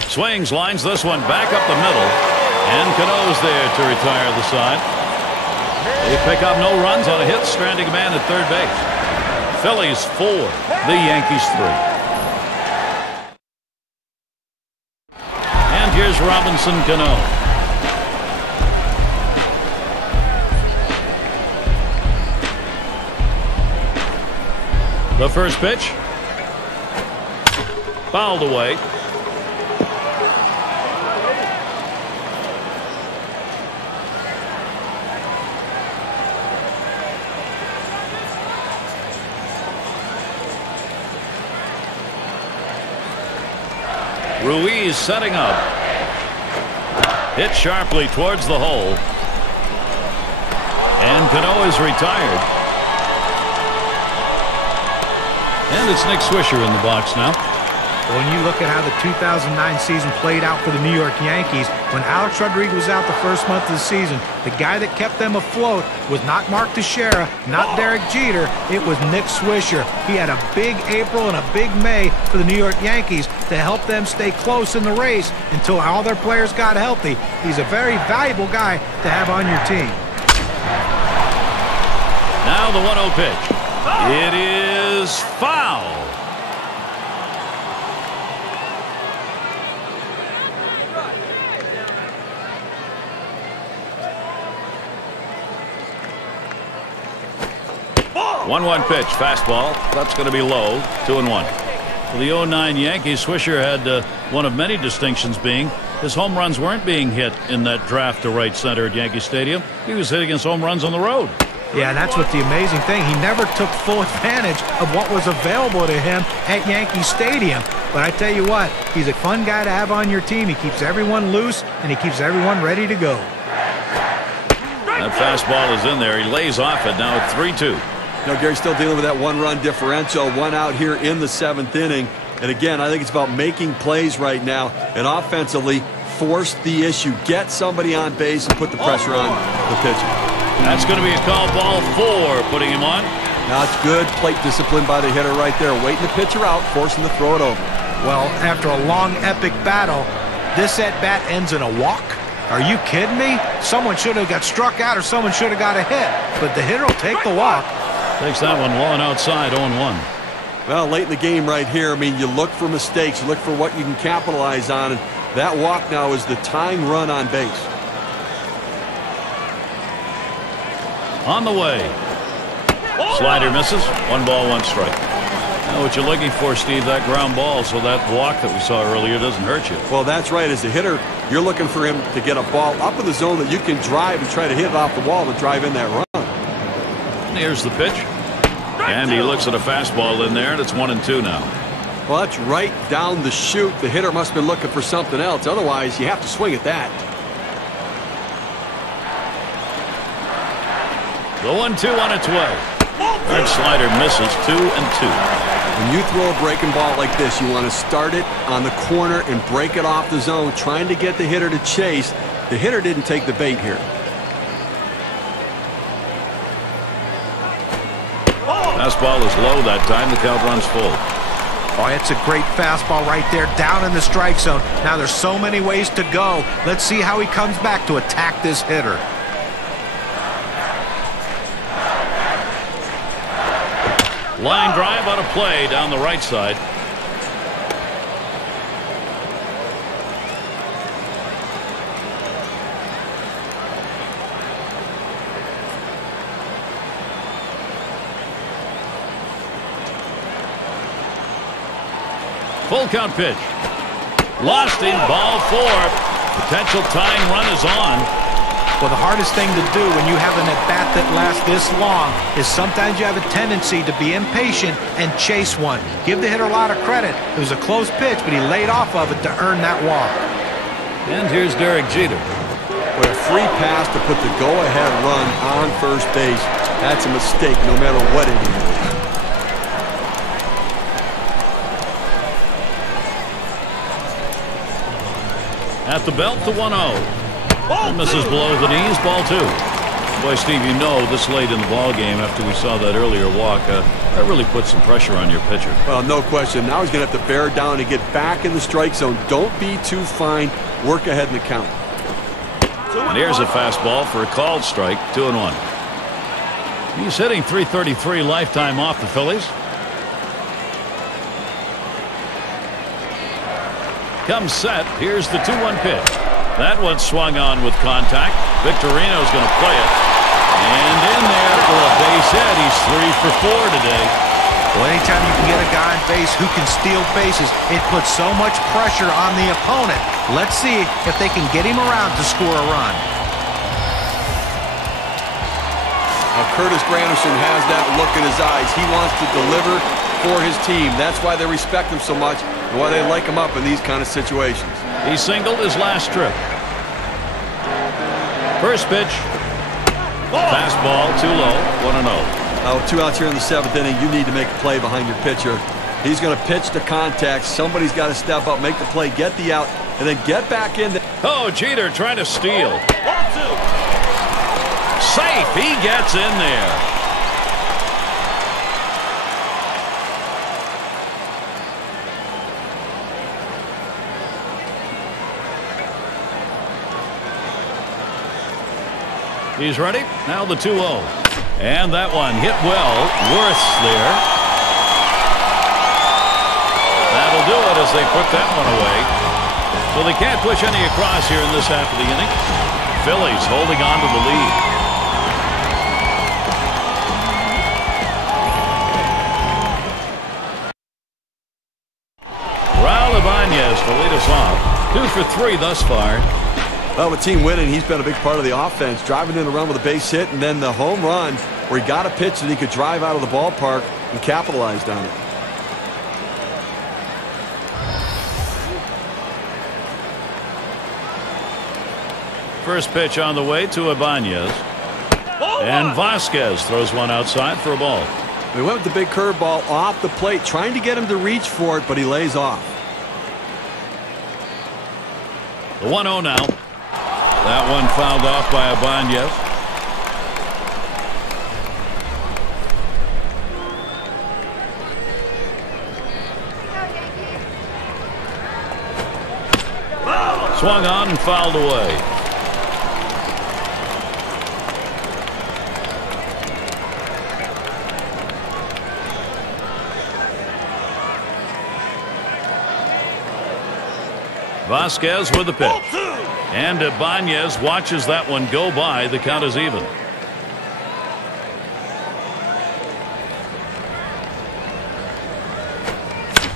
Swings, lines this one back up the middle. And Cano's there to retire the side. They pick up no runs on a hit, stranding a man at third base. Phillies 4, the Yankees 3. Here's Robinson Cano. The first pitch. Fouled away. Ruiz setting up. Hit sharply towards the hole. And Cano is retired. And it's Nick Swisher in the box now. When you look at how the 2009 season played out for the New York Yankees, when Alex Rodriguez was out the first month of the season, the guy that kept them afloat was not Mark Teixeira, not Derek Jeter, it was Nick Swisher. He had a big April and a big May for the New York Yankees to help them stay close in the race until all their players got healthy. He's a very valuable guy to have on your team. Now the 1-0 pitch. It is foul. One 1 pitch, fastball. That's going to be low. 2-1. For the 09 Yankees, Swisher had one of many distinctions being his home runs weren't being hit in that draft to right center at Yankee Stadium. He was hitting his home runs on the road. Yeah, that's what the amazing thing. He never took full advantage of what was available to him at Yankee Stadium. But I tell you what, he's a fun guy to have on your team. He keeps everyone loose, and he keeps everyone ready to go. That fastball is in there. He lays off it. Now it's 3-2. Gary's still dealing with that one-run differential. One out here in the 7th inning. And again, I think it's about making plays right now and offensively force the issue. Get somebody on base and put the pressure on the pitcher. That's going to be a call, ball 4, putting him on. Now it's good plate discipline by the hitter right there. Waiting the pitcher out, forcing to throw it over. Well, after a long, epic battle, this at-bat ends in a walk? Are you kidding me? Someone should have got struck out or someone should have got a hit. But the hitter will take the walk. Takes that one low and outside, 0-1. Well, late in the game right here, I mean, you look for mistakes. You look for what you can capitalize on. And that walk now is the tying run on base. On the way. Slider misses. 1 ball, 1 strike. Now what you're looking for, Steve, that ground ball, so that walk that we saw earlier doesn't hurt you. Well, that's right. As a hitter, you're looking for him to get a ball up in the zone that you can drive and try to hit it off the wall to drive in that run. And here's the pitch. And he looks at a fastball in there, and it's 1-2 now. Well, that's right down the chute. The hitter must have been looking for something else. Otherwise, you have to swing at that. The 1-2 on its way. That slider misses. 2-2. When you throw a breaking ball like this, you want to start it on the corner and break it off the zone, trying to get the hitter to chase. The hitter didn't take the bait here. Fastball is low that time. The count runs full. Oh, it's a great fastball right there, down in the strike zone. Now there's so many ways to go. Let's see how he comes back to attack this hitter. Line drive out of play down the right side. Full count pitch. Lost in, ball 4. Potential tying run is on. Well, the hardest thing to do when you have an at-bat that lasts this long is sometimes you have a tendency to be impatient and chase one. Give the hitter a lot of credit. It was a close pitch, but he laid off of it to earn that walk. And here's Derek Jeter. With a free pass to put the go-ahead run on first base. That's a mistake no matter what it is. At the belt, the 1-0. Misses below the knees, ball 2. Boy, Steve, you know this late in the ball game after we saw that earlier walk, that really puts some pressure on your pitcher. Well, no question. Now he's going to have to bear down and get back in the strike zone. Don't be too fine. Work ahead in the count. And here's a fastball for a called strike, 2-1. He's hitting .333 lifetime off the Phillies. Comes set. Here's the 2-1 pitch. That one swung on with contact. Victorino's going to play it. And in there for a base hit. He's 3 for 4 today. Well, anytime you can get a guy on base who can steal bases, it puts so much pressure on the opponent. Let's see if they can get him around to score a run. Now, Curtis Granderson has that look in his eyes. He wants to deliver for his team. That's why they respect him so much and why they like him up in these kind of situations. He singled his last trip. First pitch. Fastball, too low, 1-0. Now, 2 outs here in the 7th inning. You need to make a play behind your pitcher. He's going to pitch to contact. Somebody's got to step up, make the play, get the out, and then get back in there. Oh, Jeter trying to steal. Safe. He gets in there. He's ready. Now the 2-0. And that one hit well. Worth's there. That'll do it as they put that one away. So they can't push any across here in this half of the inning. Phillies holding on to the lead. Raul Ibanez to lead us off. 2 for 3 thus far. Well, with team winning, he's been a big part of the offense, driving in a run with a base hit, and then the home run where he got a pitch that he could drive out of the ballpark and capitalized on it. First pitch on the way to Ibanez. And Vasquez throws one outside for a ball. They went with the big curveball off the plate, trying to get him to reach for it, but he lays off. The 1-0 now. That one fouled off by Ibanez. Swung on and fouled away. Vasquez with the pitch. And Ibanez watches that one go by. The count is even.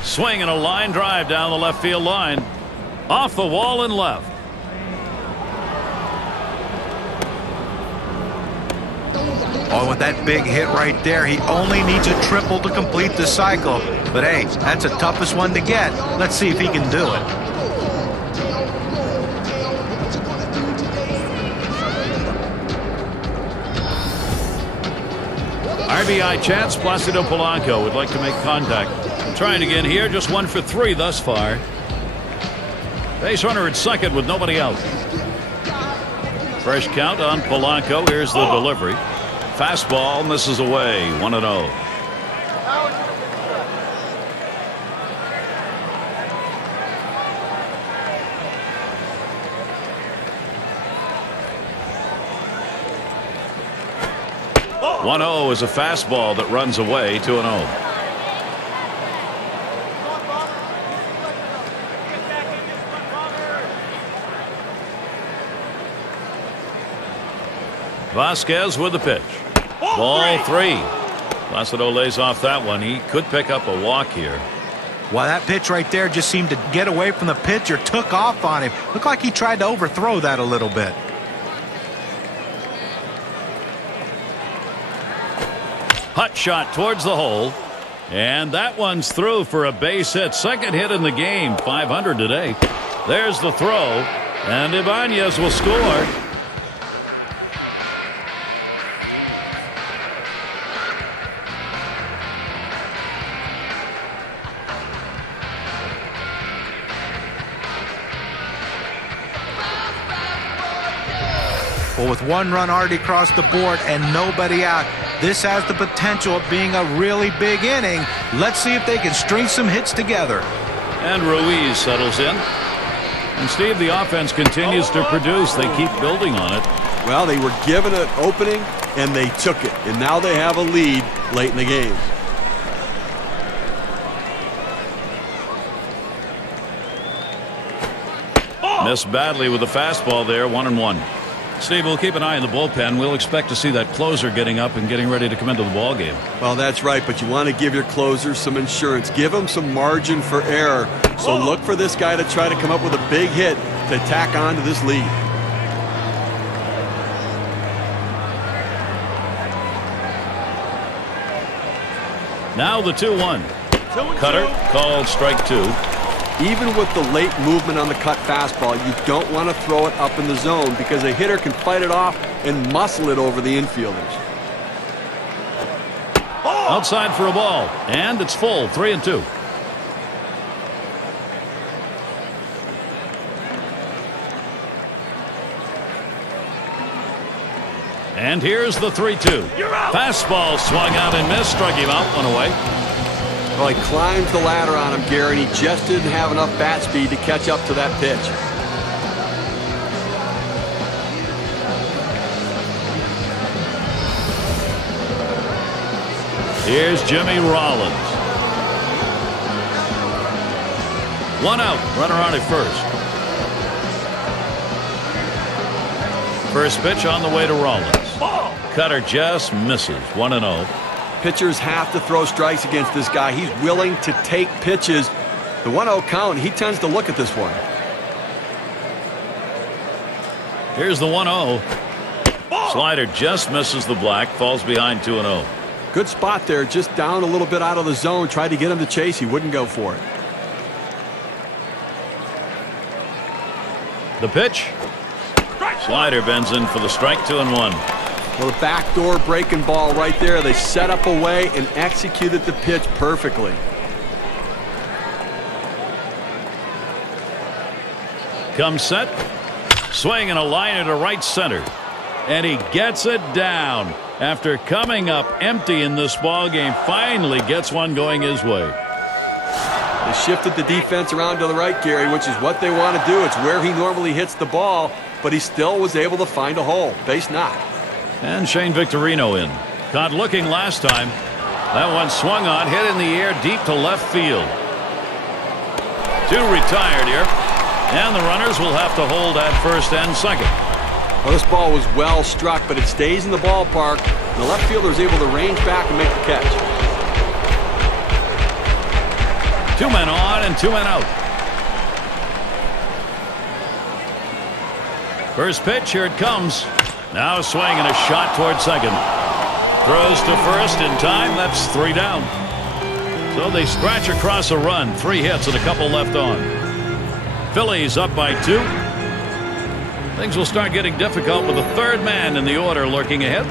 Swing and a line drive down the left field line. Off the wall and left. Oh, with that big hit right there, he only needs a triple to complete the cycle. But hey, that's the toughest one to get. Let's see if he can do it. RBI chance. Placido Polanco would like to make contact. Trying again here. Just 1 for 3 thus far. Base runner at second with nobody out. Fresh count on Polanco. Here's the delivery. Fastball misses away. 1-0. One-0 is a fastball that runs away. 2-0. Vasquez with the pitch. Ball 3. Placido lays off that one. He could pick up a walk here. Well, that pitch right there just seemed to get away from the pitcher, took off on him. Looked like he tried to overthrow that a little bit. Hut shot towards the hole. And that one's through for a base hit. Second hit in the game. 500 today. There's the throw. And Ibanez will score. Well, with 1 run already across the board and nobody out, this has the potential of being a really big inning. Let's see if they can string some hits together. And Ruiz settles in. And Steve, the offense continues to produce. They keep building on it. Well, they were given an opening and they took it. And now they have a lead late in the game. Missed badly with the fastball there. 1-1. Steve, we'll keep an eye on the bullpen. We'll expect to see that closer getting up and getting ready to come into the ball game. Well, that's right, but you want to give your closers some insurance. Give them some margin for error. So look for this guy to try to come up with a big hit to tack on to this lead. Now the 2-1. Cutter called strike 2. Even with the late movement on the cut fastball, you don't want to throw it up in the zone because a hitter can fight it off and muscle it over the infielders. Outside for a ball, and it's full. 3-2. And here's the 3-2. Fastball swung out and missed. Struck him out. 1 away. Well, he climbed the ladder on him, Gary, and he just didn't have enough bat speed to catch up to that pitch. Here's Jimmy Rollins. 1 out. Runner on at first. First pitch on the way to Rollins. Cutter just misses. 1-0. Pitchers have to throw strikes against this guy. He's willing to take pitches. The 1-0 count, he tends to look at this one. Here's the 1-0. Slider just misses the black, falls behind 2-0. Good spot there, just down a little bit out of the zone. Tried to get him to chase. He wouldn't go for it. The pitch. Slider bends in for the strike. 2-1. Well, the backdoor breaking ball right there. They set up a way and executed the pitch perfectly. Comes set. Swing and a liner to right center. And he gets it down. After coming up empty in this ball game, finally gets one going his way. They shifted the defense around to the right, Gary, which is what they want to do. It's where he normally hits the ball, but he still was able to find a hole. Base knock. And Shane Victorino in. Caught looking last time. That one swung on, hit in the air deep to left field. 2 retired here. And the runners will have to hold at first and second. Well, this ball was well struck, but it stays in the ballpark. The left fielder is able to range back and make the catch. 2 men on and 2 men out. First pitch, here it comes. Now a swing and a shot toward second. Throws to first in time. That's 3 down. So they scratch across a run. 3 hits and a couple left on. Phillies up by 2. Things will start getting difficult with the 3rd man in the order lurking ahead.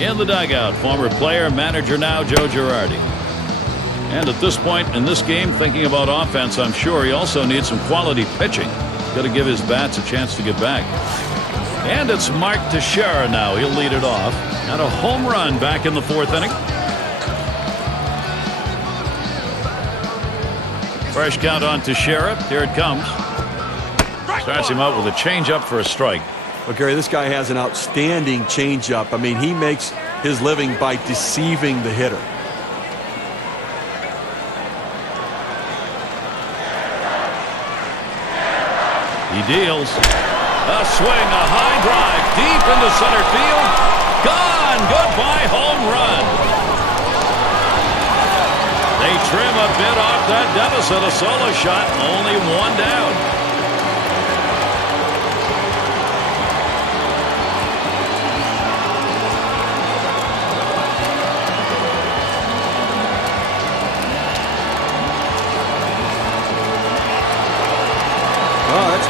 In the dugout, former player, manager now, Joe Girardi. And at this point in this game, thinking about offense, I'm sure he also needs some quality pitching. Got to give his bats a chance to get back. And it's Mark Teixeira now. He'll lead it off. Got a home run back in the 4th inning. Fresh count on Teixeira. Here it comes. Starts him out with a changeup for a strike. Well, Gary, this guy has an outstanding changeup. I mean, he makes his living by deceiving the hitter. He deals. A swing, a high drive, deep into center field. Gone. Goodbye home run. They trim a bit off that deficit. A solo shot, only 1 down.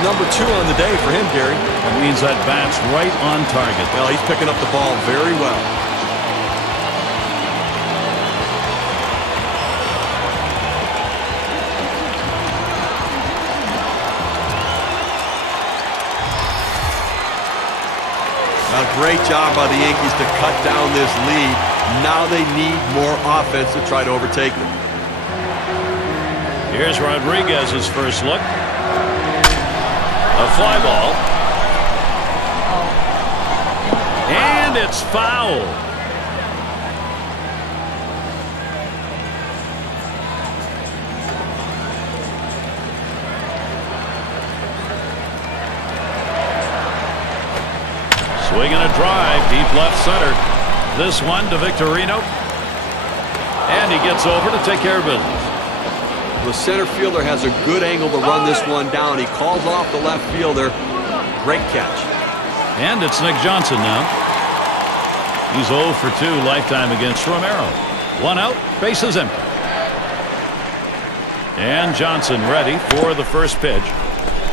Number 2 on the day for him, Gary. That means that bat's right on target. Well, he's picking up the ball very well. Well, great job by the Yankees to cut down this lead. Now they need more offense to try to overtake them. Here's Rodriguez's first look. A fly ball. And it's foul. Swing and a drive, deep left center. This one to Victorino. And he gets over to take care of business. The center fielder has a good angle to run this one down. He calls off the left fielder. Great catch. And it's Nick Johnson now. He's 0 for 2 lifetime against Romero. 1 out, bases empty. And Johnson ready for the first pitch.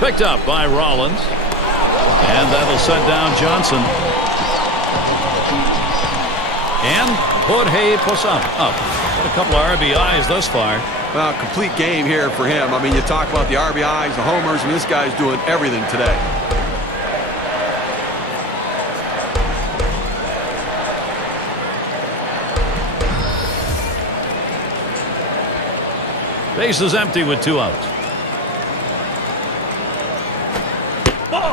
Picked up by Rollins. And that'll set down Johnson. And Jorge Posada up. Got a couple of RBIs thus far. Well, complete game here for him. I mean, you talk about the RBIs, the homers, and this guy's doing everything today. Base is empty with 2 outs.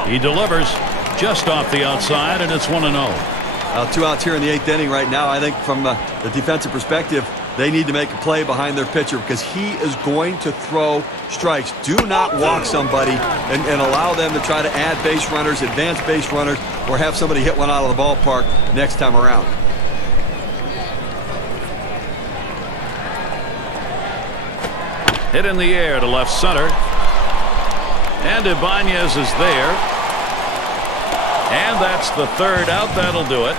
He delivers just off the outside, and it's 1-0. 2 outs here in the 8th inning right now. I think from the defensive perspective, They need to make a play behind their pitcher because he is going to throw strikes. Do not walk somebody and allow them to try to add base runners, advance base runners, or have somebody hit one out of the ballpark next time around. Hit in the air to left center. And Ibanez is there. And that's the third out. That'll do it.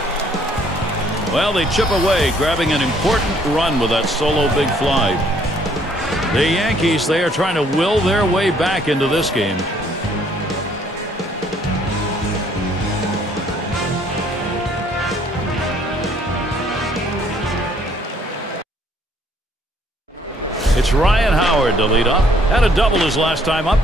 Well, they chip away, grabbing an important run with that solo big fly. The Yankees, they are trying to will their way back into this game. It's Ryan Howard to lead off. Had a double his last time up.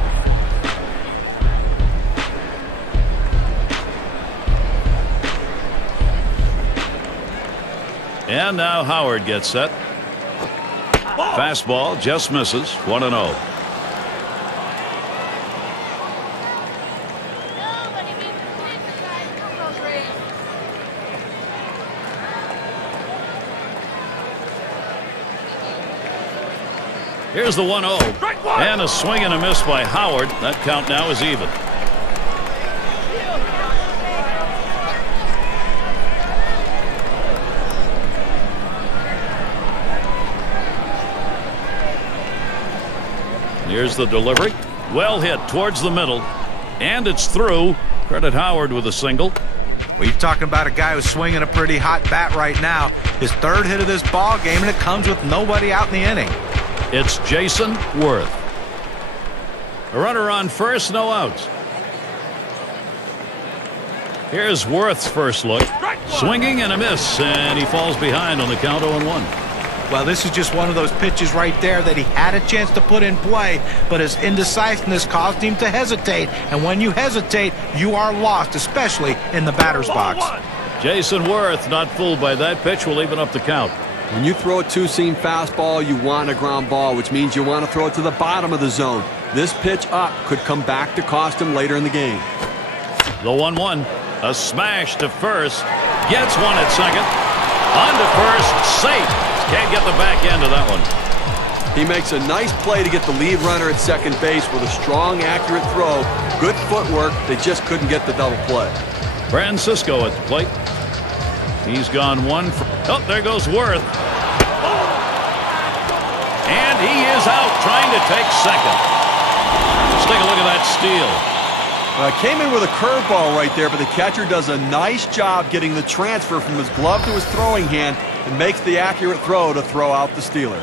And now Howard gets set. Fastball just misses. 1-0. Here's the 1-0. And a swing and a miss by Howard. That count now is even. Here's the delivery. Well hit towards the middle. And it's through. Credit Howard with a single. Well, you're talking about a guy who's swinging a pretty hot bat right now. His third hit of this ball game, and it comes with nobody out in the inning. It's Jason Worth. A runner on first, no outs. Here's Worth's first look. Swinging and a miss, and he falls behind on the count 0-1. Well, this is just one of those pitches right there that he had a chance to put in play, but his indecisiveness caused him to hesitate. And when you hesitate, you are lost, especially in the batter's box. Jason Worth, not fooled by that pitch, will even up the count. When you throw a two-seam fastball, you want a ground ball, which means you want to throw it to the bottom of the zone. This pitch up could come back to cost him later in the game. The 1-1. A smash to first. Gets one at second. On to first. Safe. Can't get the back end of that one. He makes a nice play to get the lead runner at second base with a strong, accurate throw. Good footwork. They just couldn't get the double play. Francisco at the plate. He's gone one. Oh, there goes Worth. And he is out trying to take second. Let's take a look at that steal. Came in with a curveball right there, but the catcher does a nice job getting the transfer from his glove to his throwing hand and makes the accurate throw to throw out the stealer.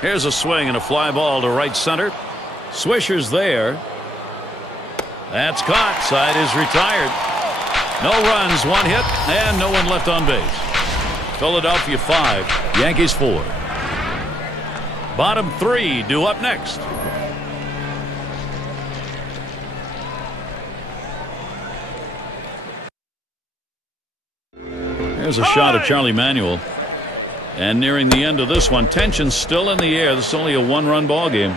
Here's a swing and a fly ball to right center. Swisher's there. That's caught. Side is retired. No runs, one hit, and no one left on base. Philadelphia 5, Yankees 4. Bottom 3 due up next. There's a shot of Charlie Manuel. And nearing the end of this one, tension still in the air. This is only a one-run ball game.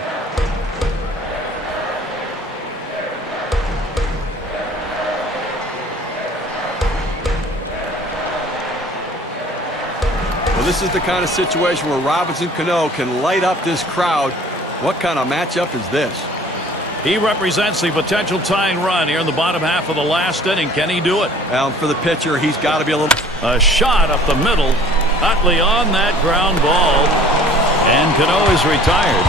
This is the kind of situation where Robinson Cano can light up this crowd. What kind of matchup is this? He represents the potential tying run here in the bottom half of the last inning. Can he do it? Well, for the pitcher, he's got to be a little... A shot up the middle. Utley on that ground ball. And Cano is retired.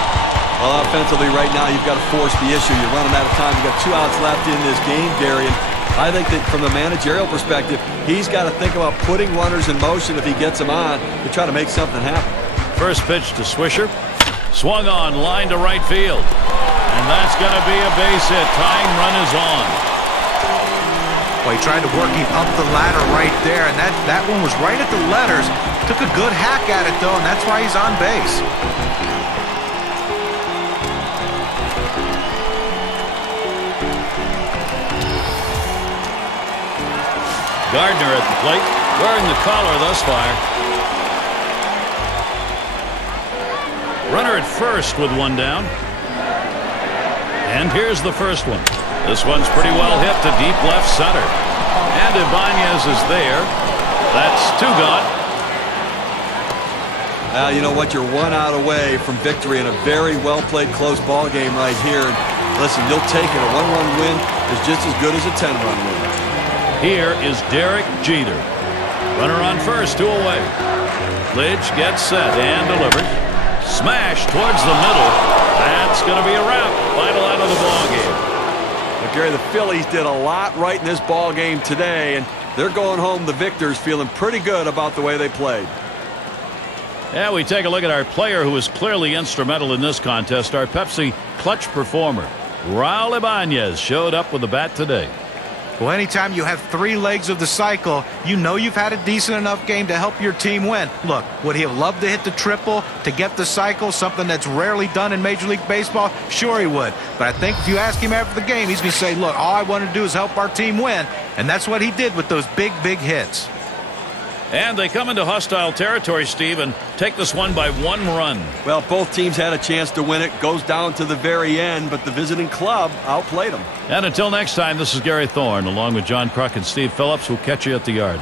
Well, offensively right now, you've got to force the issue. You're running out of time. You've got 2 outs left in this game, Darian. I think that from the managerial perspective, he's got to think about putting runners in motion if he gets them on to try to make something happen. First pitch to Swisher. Swung on, line to right field. And that's going to be a base hit. Tying run is on. Well, he tried to work him up the ladder right there, and that one was right at the letters. Took a good hack at it, though, and that's why he's on base. Gardner at the plate, wearing the collar thus far. Runner at first with one down. And here's the first one. This one's pretty well hit to deep left center. And Ibanez is there. That's 2 gone. You know what? You're 1 out away from victory in a very well-played close ball game right here. And listen, you'll take it. A 1-run win is just as good as a 10-run win. Here is Derek Jeter. Runner on first, 2 away. Lidge gets set and delivers. Smash towards the middle. That's going to be a wrap. Final out of the ball game. But Gary, the Phillies did a lot right in this ball game today, and they're going home the victors feeling pretty good about the way they played. Yeah, we take a look at our player who was clearly instrumental in this contest. Our Pepsi clutch performer, Raul Ibanez, showed up with the bat today. Well, anytime you have 3 legs of the cycle, you know you've had a decent enough game to help your team win. Look, would he have loved to hit the triple to get the cycle, something that's rarely done in Major League Baseball? Sure he would. But I think if you ask him after the game, he's going to say, look, all I want to do is help our team win. And that's what he did with those big hits. And they come into hostile territory, Steve, and take this one by 1 run. Well, both teams had a chance to win it. Goes down to the very end, but the visiting club outplayed them. And until next time, this is Gary Thorne, along with John Kruk and Steve Phillips. We'll catch you at the yard.